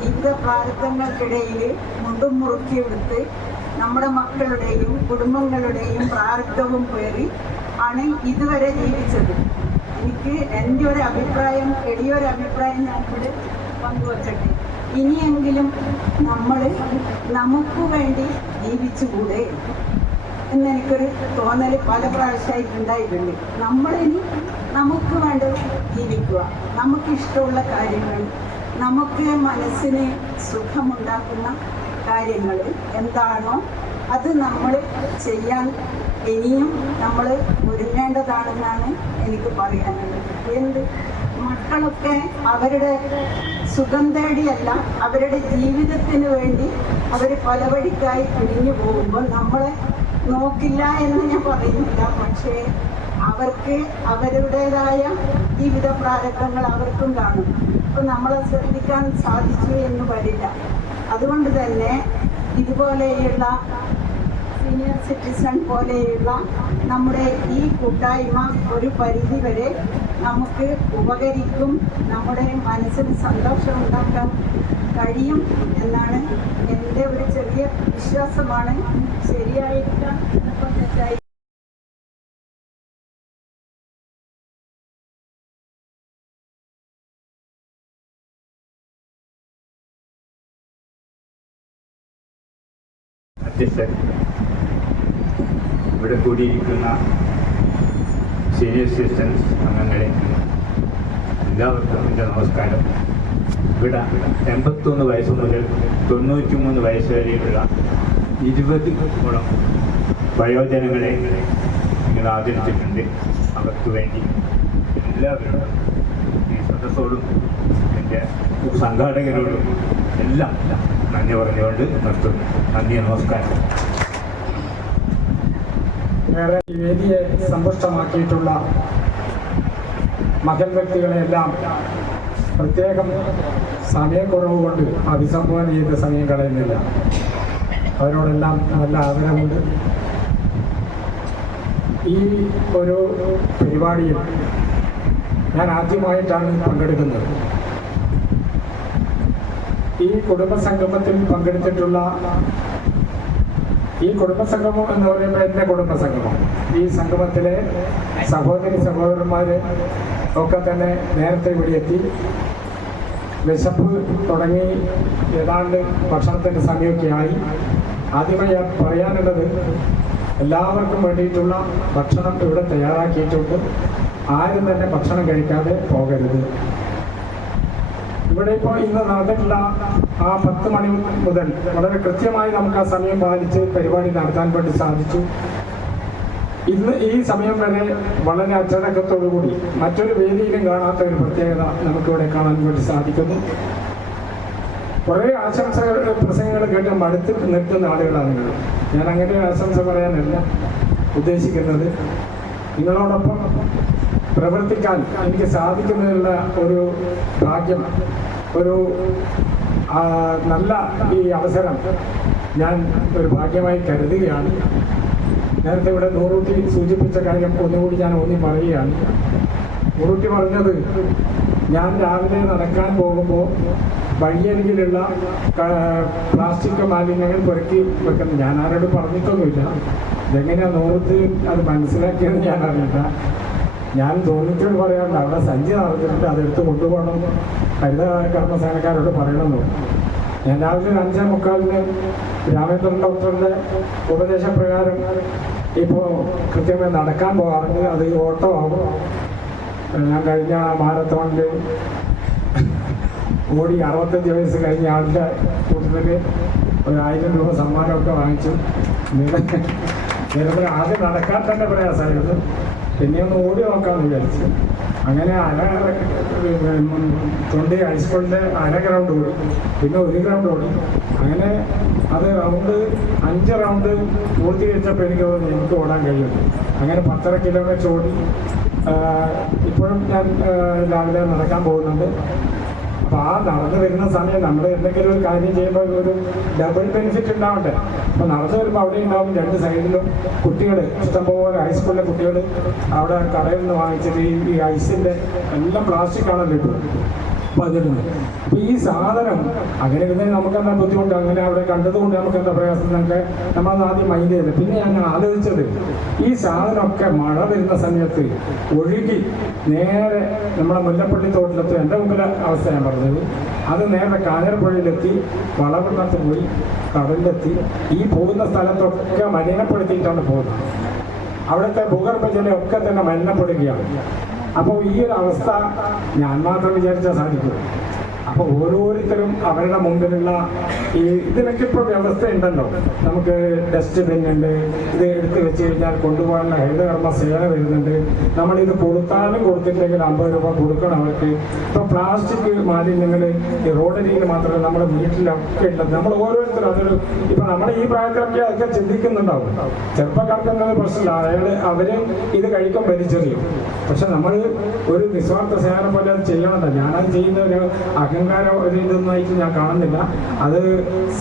ജീവിത പ്രാരബ്ധങ്ങൾക്കിടയിൽ മുണ്ടും മുറുക്കിയെടുത്ത് നമ്മുടെ മക്കളുടെയും കുടുംബങ്ങളുടെയും പ്രാരബ്ധവും പേറി ആണ് ഇതുവരെ ജീവിച്ചത്. എനിക്ക് എൻ്റെ ഒരു അഭിപ്രായം, എളിയൊരു അഭിപ്രായം ഞാനിവിടെ പങ്കുവെക്കട്ടെ. ഇനിയെങ്കിലും നമ്മൾ നമുക്ക് വേണ്ടി ജീവിച്ചുകൂടെ എന്നെനിക്കൊരു തോന്നൽ പല പ്രാവശ്യമായിട്ടുണ്ടായിട്ടുണ്ട്. നമ്മളിനി നമുക്ക് വേണ്ടി ജീവിക്കുക, നമുക്കിഷ്ടമുള്ള കാര്യങ്ങൾ, നമുക്ക് മനസ്സിന് സുഖമുണ്ടാക്കുന്ന കാര്യങ്ങൾ എന്താണോ അത് നമ്മൾ ചെയ്യാൻ ഇനിയും നമ്മൾ ഒരുങ്ങേണ്ടതാണെന്നാണ് എനിക്ക് പറയാനുള്ളത്. മക്കളൊക്കെ അവരുടെ സുഖം തേടിയല്ല, അവരുടെ ജീവിതത്തിന് വേണ്ടി അവർ പല വഴിക്കായി പിരിഞ്ഞു പോകുമ്പോൾ നമ്മളെ നോക്കില്ല എന്ന് ഞാൻ പറയുന്നില്ല. പക്ഷേ അവർക്ക് അവരുടേതായ ജീവിത പ്രാരബ്ധങ്ങൾ അവർക്കും കാണും. അപ്പം നമ്മളെ ശ്രദ്ധിക്കാൻ സാധിച്ചു എന്ന് വരില്ല. അതുകൊണ്ട് തന്നെ ഇതുപോലെയുള്ള സീനിയർ സിറ്റിസൺ പോലെയുള്ള നമ്മുടെ ഈ കൂട്ടായ്മ ഒരു പരിധി വരെ നമുക്ക് ഉപകരിക്കും, നമ്മുടെ മനസ്സിന് സന്തോഷം ഉണ്ടാക്കാൻ കഴിയും എന്നാണ് എൻ്റെ ഒരു ചെറിയ വിശ്വാസമാണ്. ശരിയായിരിക്കാം, ചിലപ്പോൾ തെറ്റായി. അധ്യക്ഷൻ, ഇവിടെ കൂടിയിരിക്കുന്ന സീനിയർ സിറ്റിസൺസ് അംഗങ്ങളെ എല്ലാവർക്കും എൻ്റെ നമസ്കാരം. ഇവിടെ 81 വയസ്സ് മുതൽ 93 വയസ്സ് വരെയുള്ള 20ഓളം വയോജനങ്ങളെ നിങ്ങൾ ആദരിച്ചിട്ടുണ്ട്. അവർക്ക് വേണ്ടി എല്ലാവരും ഈ സദസ്സോടും എൻ്റെ സംഘാടകരോടും എല്ലാം നന്ദി പറഞ്ഞുകൊണ്ട് നിർത്തുന്നു. നന്ദി, നമസ്കാരം. ഏറെ ഈ വേദിയെ സമ്പുഷ്ടമാക്കിയിട്ടുള്ള മകൻ വ്യക്തികളെല്ലാം പ്രത്യേകം സമയക്കുറവ് കൊണ്ട് അഭിസംബോധന ചെയ്ത സമയം കളയുന്നില്ല. അവരോടെല്ലാം നല്ല ആഗ്രഹമുണ്ട്. ഈ ഒരു പരിപാടിയിൽ ഞാൻ ആദ്യമായിട്ടാണ് പങ്കെടുക്കുന്നത്. ഈ കുടുംബസംഗമത്തിൽ പങ്കെടുത്തിട്ടുള്ള ഈ കുടുംബസംഗമം എന്ന് പറയുമ്പോൾ എൻ്റെ കുടുംബസംഗമം, ഈ സംഗമത്തിലെ സഹോദരന്മാർ ഒക്കെ തന്നെ നേരത്തെ ഇവിടെ എത്തി. വിശപ്പ് തുടങ്ങി ഏതാണ്ട് ഭക്ഷണത്തിൻ്റെ സമയമൊക്കെ ആയി. ആദ്യമായി പറയാനുള്ളത്, എല്ലാവർക്കും വേണ്ടിയിട്ടുള്ള ഭക്ഷണം ഇവിടെ തയ്യാറാക്കിയിട്ടുണ്ട്. ആരും തന്നെ ഭക്ഷണം കഴിക്കാതെ പോകരുത്. ഇവിടെ ഇപ്പോൾ ഇന്ന് നടന്നിട്ടുള്ള ആ 10 മണി മുതൽ വളരെ കൃത്യമായി നമുക്ക് ആ സമയം പാലിച്ച് പരിപാടി നടത്താൻ വേണ്ടി സാധിച്ചു. ഇന്ന് ഈ സമയം വരെ വളരെ അച്ചടക്കത്തോടുകൂടി മറ്റൊരു വേദിയിലും കാണാത്ത ഒരു പ്രത്യേകത നമുക്കിവിടെ കാണാൻ വേണ്ടി സാധിക്കുന്നു. കുറേ ആശംസകൾ പ്രസംഗങ്ങൾ കേട്ട് മടുത്ത് നിൽക്കുന്ന ആളുകളാണ് നിങ്ങൾ. ഞാൻ അങ്ങനെ ആശംസ പറയാനല്ല ഉദ്ദേശിക്കുന്നത്. നിങ്ങളോടൊപ്പം പ്രവർത്തിക്കാൻ എനിക്ക് സാധിക്കുന്നതിനുള്ള ഒരു ഭാഗ്യം, ഒരു നല്ല ഈ അവസരം ഞാൻ ഒരു ഭാഗ്യമായി കരുതുകയാണ്. നേരത്തെ ഇവിടെ നൂറൂട്ടി സൂചിപ്പിച്ച കാര്യം ഒന്നുകൂടി ഞാൻ പറയുകയാണ്. നൂറൂട്ടി പറഞ്ഞത്, ഞാൻ രാവിലെ നടക്കാൻ പോകുമ്പോൾ വഴിയരികിലുള്ള പ്ലാസ്റ്റിക് മാലിന്യങ്ങൾ പെറുക്കി വെക്കണം. ഞാൻ ആരോടും പറഞ്ഞിട്ടൊന്നുമില്ല. ഇതെങ്ങനെയാണ് നൂറൂട്ടി അത് മനസ്സിലാക്കിയെന്ന് ഞാൻ അറിയില്ല. ഞാൻ തോന്നിച്ചോട് പറയാറുണ്ട്, അവിടെ സഞ്ചി നടത്തിയിട്ട് അതെടുത്ത് കൊണ്ടുപോകണം, ഹരിത കർമ്മസേനക്കാരോട് പറയണമെന്ന്. ഞാൻ രാവിലെ 5:45 രാമേന്ദ്രൻ ഡോക്ടറുടെ ഉപദേശപ്രകാരം ഇപ്പോൾ കൃത്യമായി നടക്കാൻ പോകാറുണ്ട്. അത് ഓട്ടോ ആകും. ഞാൻ കഴിഞ്ഞ മാരത്തോണിൽ ഓടി 65 വയസ്സ് കഴിഞ്ഞ ആളുടെ കൂട്ടത്തിൽ 1000 രൂപ സമ്മാനമൊക്കെ വാങ്ങിച്ചു. നിരന്തരം ആദ്യം നടക്കാൻ തന്നെ പ്രയാസമായിരുന്നു. പിന്നെ ഒന്ന് ഓടി നോക്കാമെന്ന് വിചാരിച്ചു. അങ്ങനെ തൊണ്ടി ഹൈസ്കൂളിൻ്റെ 1/2 ഗ്രൗണ്ട് ഓടി, പിന്നെ 1 ഗ്രൗണ്ട് ഓടി. അങ്ങനെ അത് 5 റൗണ്ട് പൂർത്തീകരിച്ചപ്പോൾ എനിക്ക് ഓടാൻ കഴിയും. അങ്ങനെ 10.5 കിലോമീറ്റർ ഓടി. ഇപ്പോഴും ഞാൻ രാവിലെ നടക്കാൻ പോകുന്നുണ്ട്. അപ്പോൾ ആ നടന്നു വരുന്ന സമയം നമ്മൾ എന്തെങ്കിലും ഒരു കാര്യം ചെയ്യുമ്പോൾ ഒരു ഡബിൾ ബെനിഫിറ്റ് ഉണ്ടാവട്ടെ. അപ്പോൾ നടന്നു വരുമ്പോൾ അവിടെ ഉണ്ടാവും 2 സൈഡിലും കുട്ടികൾ, ഇഷ്ടംപോലെ ഹൈസ്കൂളിലെ കുട്ടികൾ അവിടെ കടയിൽ നിന്ന് വാങ്ങിച്ചിട്ട് ഈ ഐസിൻ്റെ എല്ലാം പ്ലാസ്റ്റിക് ആണല്ലോ ഇപ്പോൾ. അപ്പോൾ അപ്പോൾ ഈ സാധനം അങ്ങനെ ഇരുന്നെങ്കിൽ നമുക്കെന്താ ബുദ്ധിമുട്ട്, അങ്ങനെ അവിടെ കണ്ടതുകൊണ്ട് നമുക്കെന്താ പ്രയാസം എന്നൊക്കെ നമ്മളത് ആദ്യം മൈൻഡ് ചെയ്തത്. പിന്നെ ഞാൻ ആലോചിച്ചത്, ഈ സാധനമൊക്കെ മഴ വരുന്ന സമയത്ത് ഒഴുകി നേരെ നമ്മളെ മുല്ലപ്പള്ളി തോട്ടിലെത്തും. എൻ്റെ മുമ്പിലെ അവസ്ഥ ഞാൻ പറഞ്ഞത്, അത് നേരെ കാഞ്ഞിരപ്പുഴയിലെത്തി, വളവണ്ണത്ത് പോയി, കടലിലെത്തി. ഈ പോകുന്ന സ്ഥലത്തൊക്കെ മലിനപ്പെടുത്തിയിട്ടാണ് പോകുന്നത്. അവിടുത്തെ ഭൂഗർഭജലമൊക്കെ തന്നെ മലിനപ്പെടുകയാണ്. അപ്പോൾ ഈ ഒരു അവസ്ഥ ഞാൻ മാത്രം വിചാരിച്ചാൽ സാധിക്കും. അപ്പോൾ ഓരോരുത്തരും അവരുടെ മുമ്പിലുള്ള ഇതിനൊക്കെ ഇപ്പോൾ വ്യവസ്ഥ ഉണ്ടല്ലോ. നമുക്ക് ഡസ്റ്റ്ബിൻ ഉണ്ട്, ഇത് എടുത്ത് വെച്ച് കഴിഞ്ഞാൽ കൊണ്ടുപോകാനുള്ള ഹരിതകർമ്മ സേന വരുന്നുണ്ട്. നമ്മളിത് കൊടുത്താലും കൊടുത്തില്ലെങ്കിൽ 50 രൂപ കൊടുക്കണം അവർക്ക്. ഇപ്പോൾ പ്ലാസ്റ്റിക് മാലിന്യങ്ങൾ ഈ റോഡരിയിൽ മാത്രമല്ല നമ്മുടെ വീട്ടിലൊക്കെ ഉള്ളത്. നമ്മൾ ഓരോരുത്തരും അതൊരു ഇപ്പം നമ്മുടെ ഈ പ്രായത്തിലൊക്കെ അതൊക്കെ ചിന്തിക്കുന്നുണ്ടാവും. ചെറുപ്പക്കാർക്കൊന്നും പ്രശ്നമില്ല, അവര് ഇത് കഴിക്കാൻ വലിച്ചെറിയും. പക്ഷെ നമ്മൾ ഒരു നിസ്വാർത്ഥ സേവനം പോലെ അത് ചെയ്യണമെന്നല്ല. ഞാനത് ചെയ്യുന്ന ഒരു അഹങ്കാരം ഒരു ഇതൊന്നായിട്ട് ഞാൻ കാണുന്നില്ല. അത്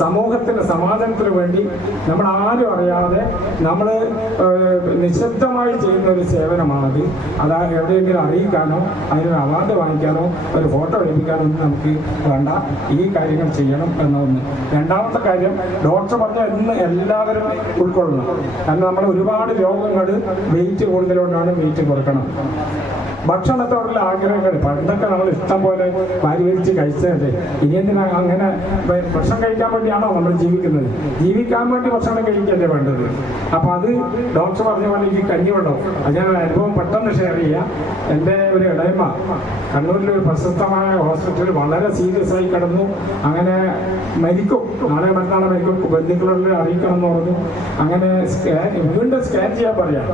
സമൂഹത്തിന് സമാധാനത്തിന് വേണ്ടി നമ്മൾ ആരും അറിയാതെ നമ്മൾ നിശബ്ദമായി ചെയ്യുന്ന ഒരു സേവനമാണത്. അത് എവിടെയെങ്കിലും അറിയിക്കാനോ അതിനൊരു അവാർഡ് വാങ്ങിക്കാനോ ഒരു ഫോട്ടോ എടുപ്പിക്കാനോ ഒന്നും നമുക്ക് വേണ്ട. ഈ കാര്യങ്ങൾ ചെയ്യണം എന്നൊന്ന്. രണ്ടാമത്തെ കാര്യം, ഡോക്ടർ പറഞ്ഞ ഇന്ന് എല്ലാവരും ഉൾക്കൊള്ളണം. കാരണം നമ്മൾ ഒരുപാട് രോഗങ്ങൾ വെയിറ്റ് കൂടുതലുകൊണ്ടാണ് വെയിറ്റ് കുറക്കണം. ഭക്ഷണത്തോടുള്ള ആഗ്രഹങ്ങൾ പണ്ടൊക്കെ നമ്മൾ ഇഷ്ടം പോലെ പരിഹരിച്ച് കഴിച്ചതല്ലേ. ഇനി എന്തിനാ അങ്ങനെ ഭക്ഷണം കഴിക്കാൻ വേണ്ടിയാണോ നമ്മൾ ജീവിക്കുന്നത്? ജീവിക്കാൻ വേണ്ടി ഭക്ഷണം കഴിക്കല്ലേ വേണ്ടത്. അപ്പം അത് ഡോക്ടർ പറഞ്ഞ പോലെ എനിക്ക് കഞ്ഞിവെള്ളം, അത് ഞാൻ അനുഭവം പെട്ടെന്ന് ഷെയർ ചെയ്യാം. എൻ്റെ ഒരു ഇടയമ്മ കണ്ണൂരിലെ ഒരു പ്രശസ്തമായ ഹോസ്പിറ്റലിൽ വളരെ സീരിയസ് ആയി കിടന്നു. അങ്ങനെ മരിക്കും, നാളെ മറ്റന്നാളെ മരിക്കും, ബന്ധുക്കളിൽ അറിയിക്കണം എന്ന് പറഞ്ഞു. അങ്ങനെ വീണ്ടും സ്കാൻ ചെയ്യാൻ പറയാം.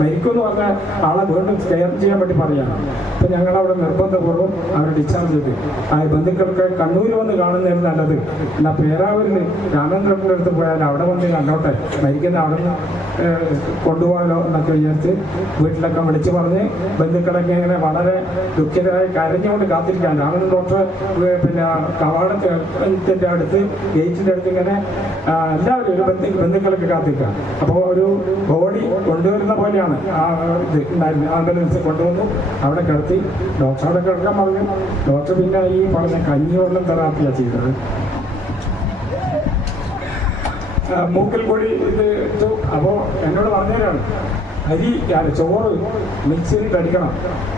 മരിക്കും എന്ന് പറഞ്ഞാൽ ആളെ വീണ്ടും സ്കാൻ ചെയ്യാൻ വേണ്ടി പറയാം. അപ്പം ഞങ്ങളവിടെ നിർബന്ധപൂർവ്വം അവരെ ഡിസ്ചാർജ് ചെയ്ത് ആ ബന്ധുക്കൾക്ക് കണ്ണൂർ വന്ന് കാണുന്നതിന് നല്ലത്. എന്നാൽ പേരാവൂരിൽ രാമേന്ദ്രൻ്റെ അടുത്ത് പോയാൽ അവിടെ വന്ന് കണ്ടോട്ടെ, മരിക്കുന്ന അവിടെ നിന്ന് കൊണ്ടുപോകാനോ എന്നൊക്കെ വിചാരിച്ച് വീട്ടിലൊക്കെ വിളിച്ച് പറഞ്ഞ് ബന്ധുക്കളൊക്കെ ഇങ്ങനെ വളരെ ദുഃഖിതരായി കരഞ്ഞുകൊണ്ട് കാത്തിരിക്കാൻ. രാമേന്ദ്രൻ ഡോക്ടർ പിന്നെ കവാടത്തിൻ്റെ അടുത്ത് ഗേറ്റിൻ്റെ അടുത്ത് ഇങ്ങനെ എല്ലാവരും ഒരു ബന്ധുക്കളൊക്കെ കാത്തിരിക്കുക. അപ്പോൾ ഒരു ബോഡി കൊണ്ടുവരുന്ന പോലെയാണ് ആ ഇത് ഉണ്ടായിരുന്നു. ആംബുലൻസ് കൊണ്ടുവന്നു, അവിടെ കിടത്തി. ഡോക്ടർ അവിടെ കിടക്കാൻ പറഞ്ഞു. ഡോക്ടർ പിന്നെ ഈ പറഞ്ഞ കഞ്ഞിവെള്ളം തെറാപ്പിയാണ് ചെയ്തത്. മൂക്കിൽ കൂടി ഇത് ഇട്ടു. അപ്പോൾ എന്നോട് പറഞ്ഞുതരാണ്, ചോറ് മിക്സിയിൽ അടിക്കണം,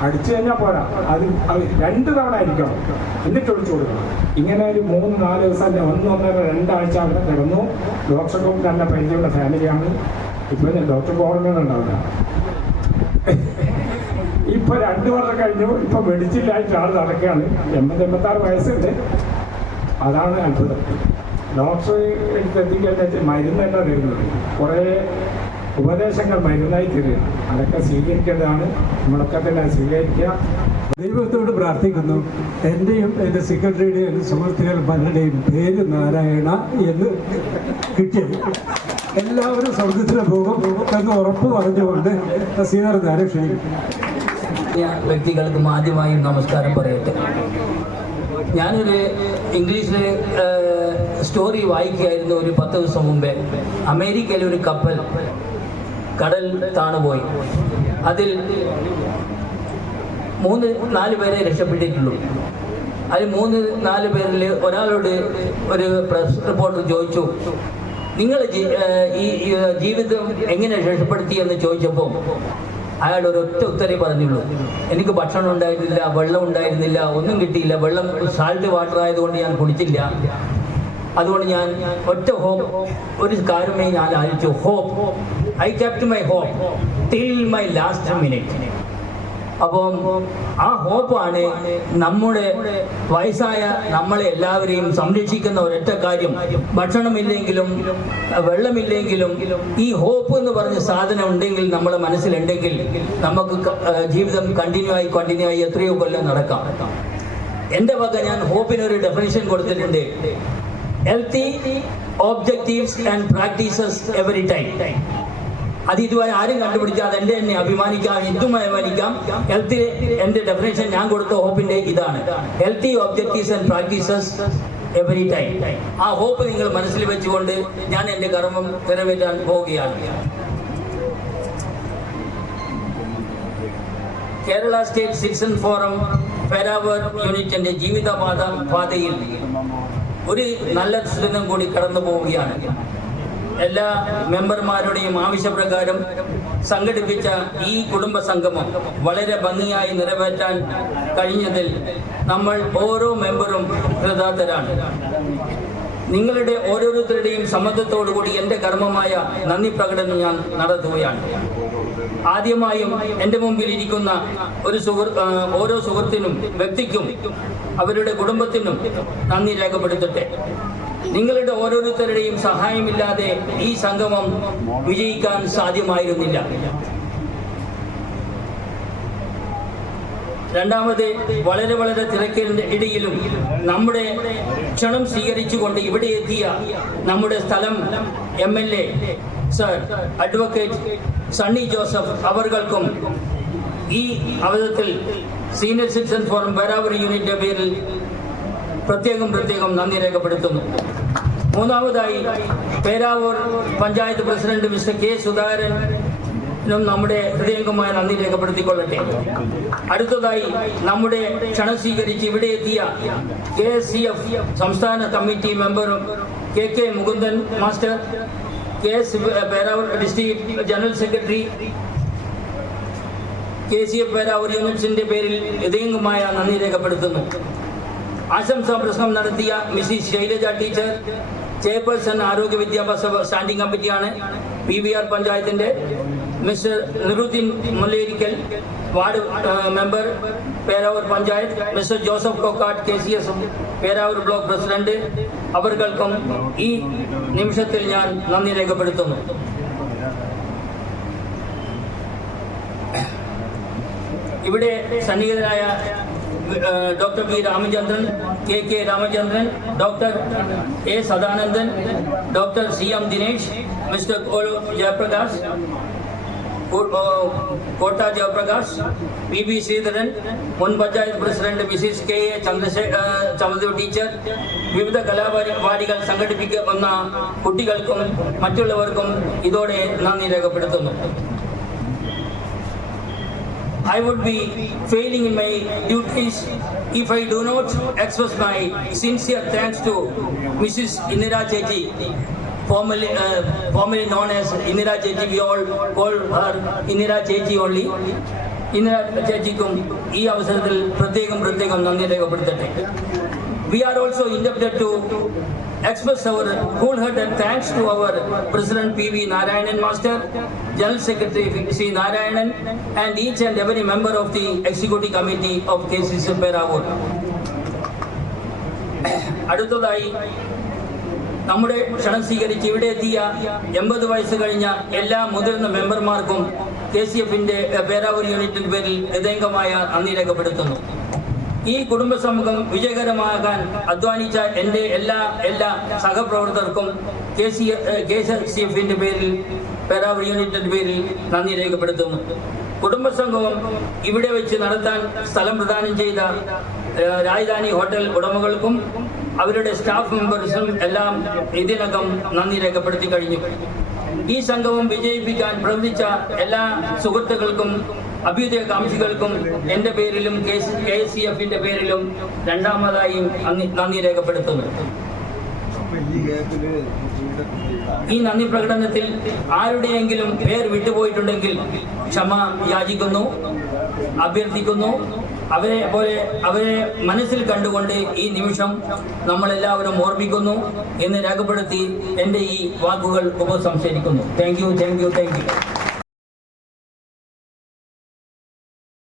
അടിച്ചു കഴിഞ്ഞാൽ പോരാ, അത് 2 തവണ അരിക്കണം, എന്നിട്ട് ഒഴിച്ചു കൊടുക്കണം. ഇങ്ങനെ ഒരു 3-4 ദിവസം 1-2 ആഴ്ച അവിടെ കിടന്നു. ഡോക്ടർക്കും നല്ല പരിചയമുള്ള ഫാമിലിയാണ്. ഇപ്പം ഡോക്ടർക്ക് ഓർമ്മയുണ്ടാവില്ല. ഇപ്പൊ 2 വർഷം കഴിഞ്ഞു. ഇപ്പൊ മെഡിസിനിലായിട്ട് ആൾ നടക്കുകയാണ്. 86 വയസ്സുണ്ട്. അതാണ് അത്ഭുതം. ഡോക്ടർ എടുത്തെത്തിക്കാൻ മരുന്ന് തന്നെ തരുന്നത്. കുറേ ഉപദേശങ്ങൾ മരുന്നായി തരിക. അതൊക്കെ സ്വീകരിക്കേണ്ടതാണ്. നമ്മളൊക്കെ തന്നെ സ്വീകരിക്കുക. ദൈവത്തോട് പ്രാർത്ഥിക്കുന്നു. എൻ്റെയും എൻ്റെ സെക്രട്ടറിയുടെയും എൻ്റെ സുഹൃത്തുക്കൾ പലരുടെയും പേര് നാരായണ എന്ന് കിട്ടിയത്. എല്ലാവരും സ്വർഗത്തിൽ പോകും എന്ന് ഉറപ്പ് പറഞ്ഞുകൊണ്ട് സീനിയർമാരെ ക്ഷണിക്കും. വ്യക്തികൾക്കും ആദ്യമായും നമസ്കാരം പറയട്ടെ. ഞാനൊരു ഇംഗ്ലീഷിൽ സ്റ്റോറി വായിക്കുകയായിരുന്നു ഒരു 10 ദിവസം മുമ്പേ. അമേരിക്കയിലെ ഒരു കപ്പൽ കടൽ താണുപോയി. അതിൽ 3-4 പേരെ രക്ഷപ്പെട്ടിട്ടുള്ളൂ. അതിൽ 3-4 പേരിൽ ഒരാളോട് ഒരു പ്രസ് റിപ്പോർട്ടർ ചോദിച്ചു, നിങ്ങൾ ഈ ജീവിതം എങ്ങനെ രക്ഷപ്പെടുത്തി എന്ന് ചോദിച്ചപ്പോൾ അയാൾ ഒരൊറ്റ ഉത്തരേ പറഞ്ഞുള്ളൂ, എനിക്ക് ഭക്ഷണം ഉണ്ടായിരുന്നില്ല, വെള്ളം ഉണ്ടായിരുന്നില്ല, ഒന്നും കിട്ടിയില്ല. വെള്ളം സാൾട്ട് വാട്ടർ ആയതുകൊണ്ട് ഞാൻ കുടിച്ചില്ല. അതുകൊണ്ട് ഞാൻ ഒറ്റ ഒരു കാര്യമേ ഞാൻ ആലോചിച്ചു, hope. I kept my hope till my last minute. അപ്പം ആ ഹോപ്പാണ് നമ്മുടെ വയസ്സായ നമ്മളെ എല്ലാവരെയും സംരക്ഷിക്കുന്ന ഒരൊറ്റ കാര്യം. ഭക്ഷണമില്ലെങ്കിലും വെള്ളമില്ലെങ്കിലും ഈ ഹോപ്പ് എന്ന് പറഞ്ഞ സാധനം ഉണ്ടെങ്കിൽ നമ്മുടെ മനസ്സിലുണ്ടെങ്കിൽ നമുക്ക് ജീവിതം കണ്ടിന്യൂ ആയി എത്രയോ കൊല്ലം നടക്കാം. എൻ്റെ വക ഞാൻ ഹോപ്പിനൊരു ഡെഫിനിഷൻ കൊടുത്തിട്ടുണ്ട്. Healthy objectives and practices every time. അത് ഇതുവരെ ആരും കണ്ടുപിടിച്ചാൽ അത് എൻ്റെ തന്നെ അഭിമാനിക്കാം, ഇതും അഭിമാനിക്കാം. ഹെൽത്തി എൻ്റെ ഡെഫിനേഷൻ ഞാൻ കൊടുത്ത ഹോപ്പിൻ്റെ ഇതാണ്, healthy objectives and practices every time. ആ ഹോപ്പ് നിങ്ങൾ മനസ്സിൽ വെച്ചുകൊണ്ട് ഞാൻ എൻ്റെ കർമ്മം നിറവേറ്റാൻ പോവുകയാണ്. Kerala state citizen forum Peravoor യൂണിറ്റിൻ്റെ പാതയിൽ ഒരു നല്ല ദിനം കൂടി കടന്നു പോവുകയാണ്. എല്ലാ മെമ്പർമാരുടെയും ആവശ്യപ്രകാരം സംഘടിപ്പിച്ച ഈ കുടുംബ സംഗമം വളരെ ഭംഗിയായി നിറവേറ്റാൻ കഴിഞ്ഞതിൽ നമ്മൾ ഓരോ മെമ്പറും കൃതാർത്ഥരാണ്. നിങ്ങളുടെ ഓരോരുത്തരുടെയും സമ്മതത്തോടുകൂടി എൻ്റെ കർമ്മമായ നന്ദി പ്രകടനം ഞാൻ നടത്തുകയാണ്. ആദ്യമായും എൻ്റെ മുമ്പിൽ ഇരിക്കുന്ന ഓരോ സുഹൃത്തിനും വ്യക്തിക്കും അവരുടെ കുടുംബത്തിനും നന്ദി രേഖപ്പെടുത്തട്ടെ. നിങ്ങളുടെ ഓരോരുത്തരുടെയും സഹായമില്ലാതെ ഈ സംഗമം വിജയിക്കാൻ സാധ്യമായിരുന്നില്ല. രണ്ടാമത്, വളരെ തിരക്കിന്റെ ഇടയിലും നമ്മുടെ ക്ഷണം സ്വീകരിച്ചുകൊണ്ട് ഇവിടെ എത്തിയ നമ്മുടെ സ്ഥലം MLA sir advocate Sunny Joseph അവർക്കും ഈ അവസരത്തിൽ സീനിയർ സിറ്റിസൺ ഫോറം പേരാവൂർ യൂണിറ്റിന്റെ പേരിൽ പ്രത്യേകം നന്ദി രേഖപ്പെടുത്തുന്നു. മൂന്നാമതായി Peravoor panchayat president mister K സുധാകരനും നമ്മുടെ ഹൃദയംഗമായ നന്ദി രേഖപ്പെടുത്തിക്കൊള്ളട്ടെ. അടുത്തതായി നമ്മുടെ ക്ഷണം സ്വീകരിച്ച് ഇവിടെ എത്തിയ KSCF സംസ്ഥാന കമ്മിറ്റി മെമ്പറും KK Mukundan master, Peravoor district general secretary, KCF Peravoor യൂണിറ്റ്സിന്റെ പേരിൽ ഹൃദയംഗമായ നന്ദി രേഖപ്പെടുത്തുന്നു. ആശംസാ പ്രസംഗം നടത്തിയ മിസ്സിസ് ശൈലജ ടീച്ചർ, ചെയർപേഴ്സൺ ആരോഗ്യ വിദ്യാഭ്യാസ സ്റ്റാൻഡിംഗ് കമ്മിറ്റിയാണ് PVR പഞ്ചായത്തിന്റെ, mister Niruddin Mullerikkal ward member Peravoor panchayat, mister Joseph Kokkat KCS Peravoor block president, അവർക്കും ഈ നിമിഷത്തിൽ ഞാൻ നന്ദി രേഖപ്പെടുത്തുന്നു. ഇവിടെ സന്നിഹിതരായ doctor V. Ramachandran, KK Ramachandran, doctor A. Sadanandan, doctor CM Dinesh, mister Jayaprakash, Kotta Jayaprakash, PB Sreedharan, മുൻ panchayat president missus KA Chandradev teacher, വിവിധ കലാപരിപാടികൾ സംഘടിപ്പിക്കുന്ന കുട്ടികൾക്കും മറ്റുള്ളവർക്കും ഇതോടെ നന്ദി രേഖപ്പെടുത്തുന്നു. I would be failing in my duties if I do not express my sincere thanks to Mrs. Indira Chechi, formerly known as Indira Chechi. We all call her Indira Chechi only. Indira Chechikum ee avasarathil prathekam nandi rekappeduthate. We are also indebted to express our wholehearted thanks to our President PV Narayanan Master, General Secretary C. Narayanan, and each and every member of the Executive Committee of KCC Peravur. അടുത്തതായി നമ്മുടെ ക്ഷണം സ്വീകരിച്ച് ഇവിടെ എത്തിയ 80 വയസ്സ് കഴിഞ്ഞ എല്ലാ മുതിർന്ന മെമ്പർമാർക്കും KCFന്റെ പേരാവൂർ യൂണിറ്റിന്റെ പേരിൽ ഹൃദയംഗമായ നന്ദി രേഖപ്പെടുത്തുന്നു. ഈ കുടുംബ സമൂഹം വിജയകരമാകാൻ അധ്വാനിച്ച എൻ്റെ എല്ലാ സഹപ്രവർത്തകർക്കും KCFന്റെ പേരിൽ പേരാവൂർ യൂണിറ്റിന്റെ പേരിൽ നന്ദി രേഖപ്പെടുത്തുന്നു. കുടുംബസംഗമം ഇവിടെ വെച്ച് നടത്താൻ സ്ഥലം പ്രദാനം ചെയ്ത രാജധാനി ഹോട്ടൽ ഉടമകൾക്കും അവരുടെ സ്റ്റാഫ് മെമ്പേഴ്സും എല്ലാം ഇതിനകം നന്ദി രേഖപ്പെടുത്തി കഴിഞ്ഞു. ഈ സംഗമം വിജയിപ്പിക്കാൻ പ്രവർത്തിച്ച എല്ലാ സുഹൃത്തുക്കൾക്കും അഭ്യുദയകാംക്ഷികൾക്കും എൻ്റെ പേരിലും KSCFന്റെ പേരിലും രണ്ടാമതായും നന്ദി രേഖപ്പെടുത്തുന്നു. ഈ നന്ദി പ്രകടനത്തിൽ ആരുടെയെങ്കിലും പേർ വിട്ടുപോയിട്ടുണ്ടെങ്കിൽ ക്ഷമ യാചിക്കുന്നു, അഭ്യർത്ഥിക്കുന്നു. അവരെ മനസ്സിൽ കണ്ടുകൊണ്ട് ഈ നിമിഷം നമ്മളെല്ലാവരും ഓർമ്മിക്കുന്നു എന്ന് രേഖപ്പെടുത്തി എൻ്റെ ഈ വാക്കുകൾ ഉപസംഹരിക്കുന്നു. Thank you.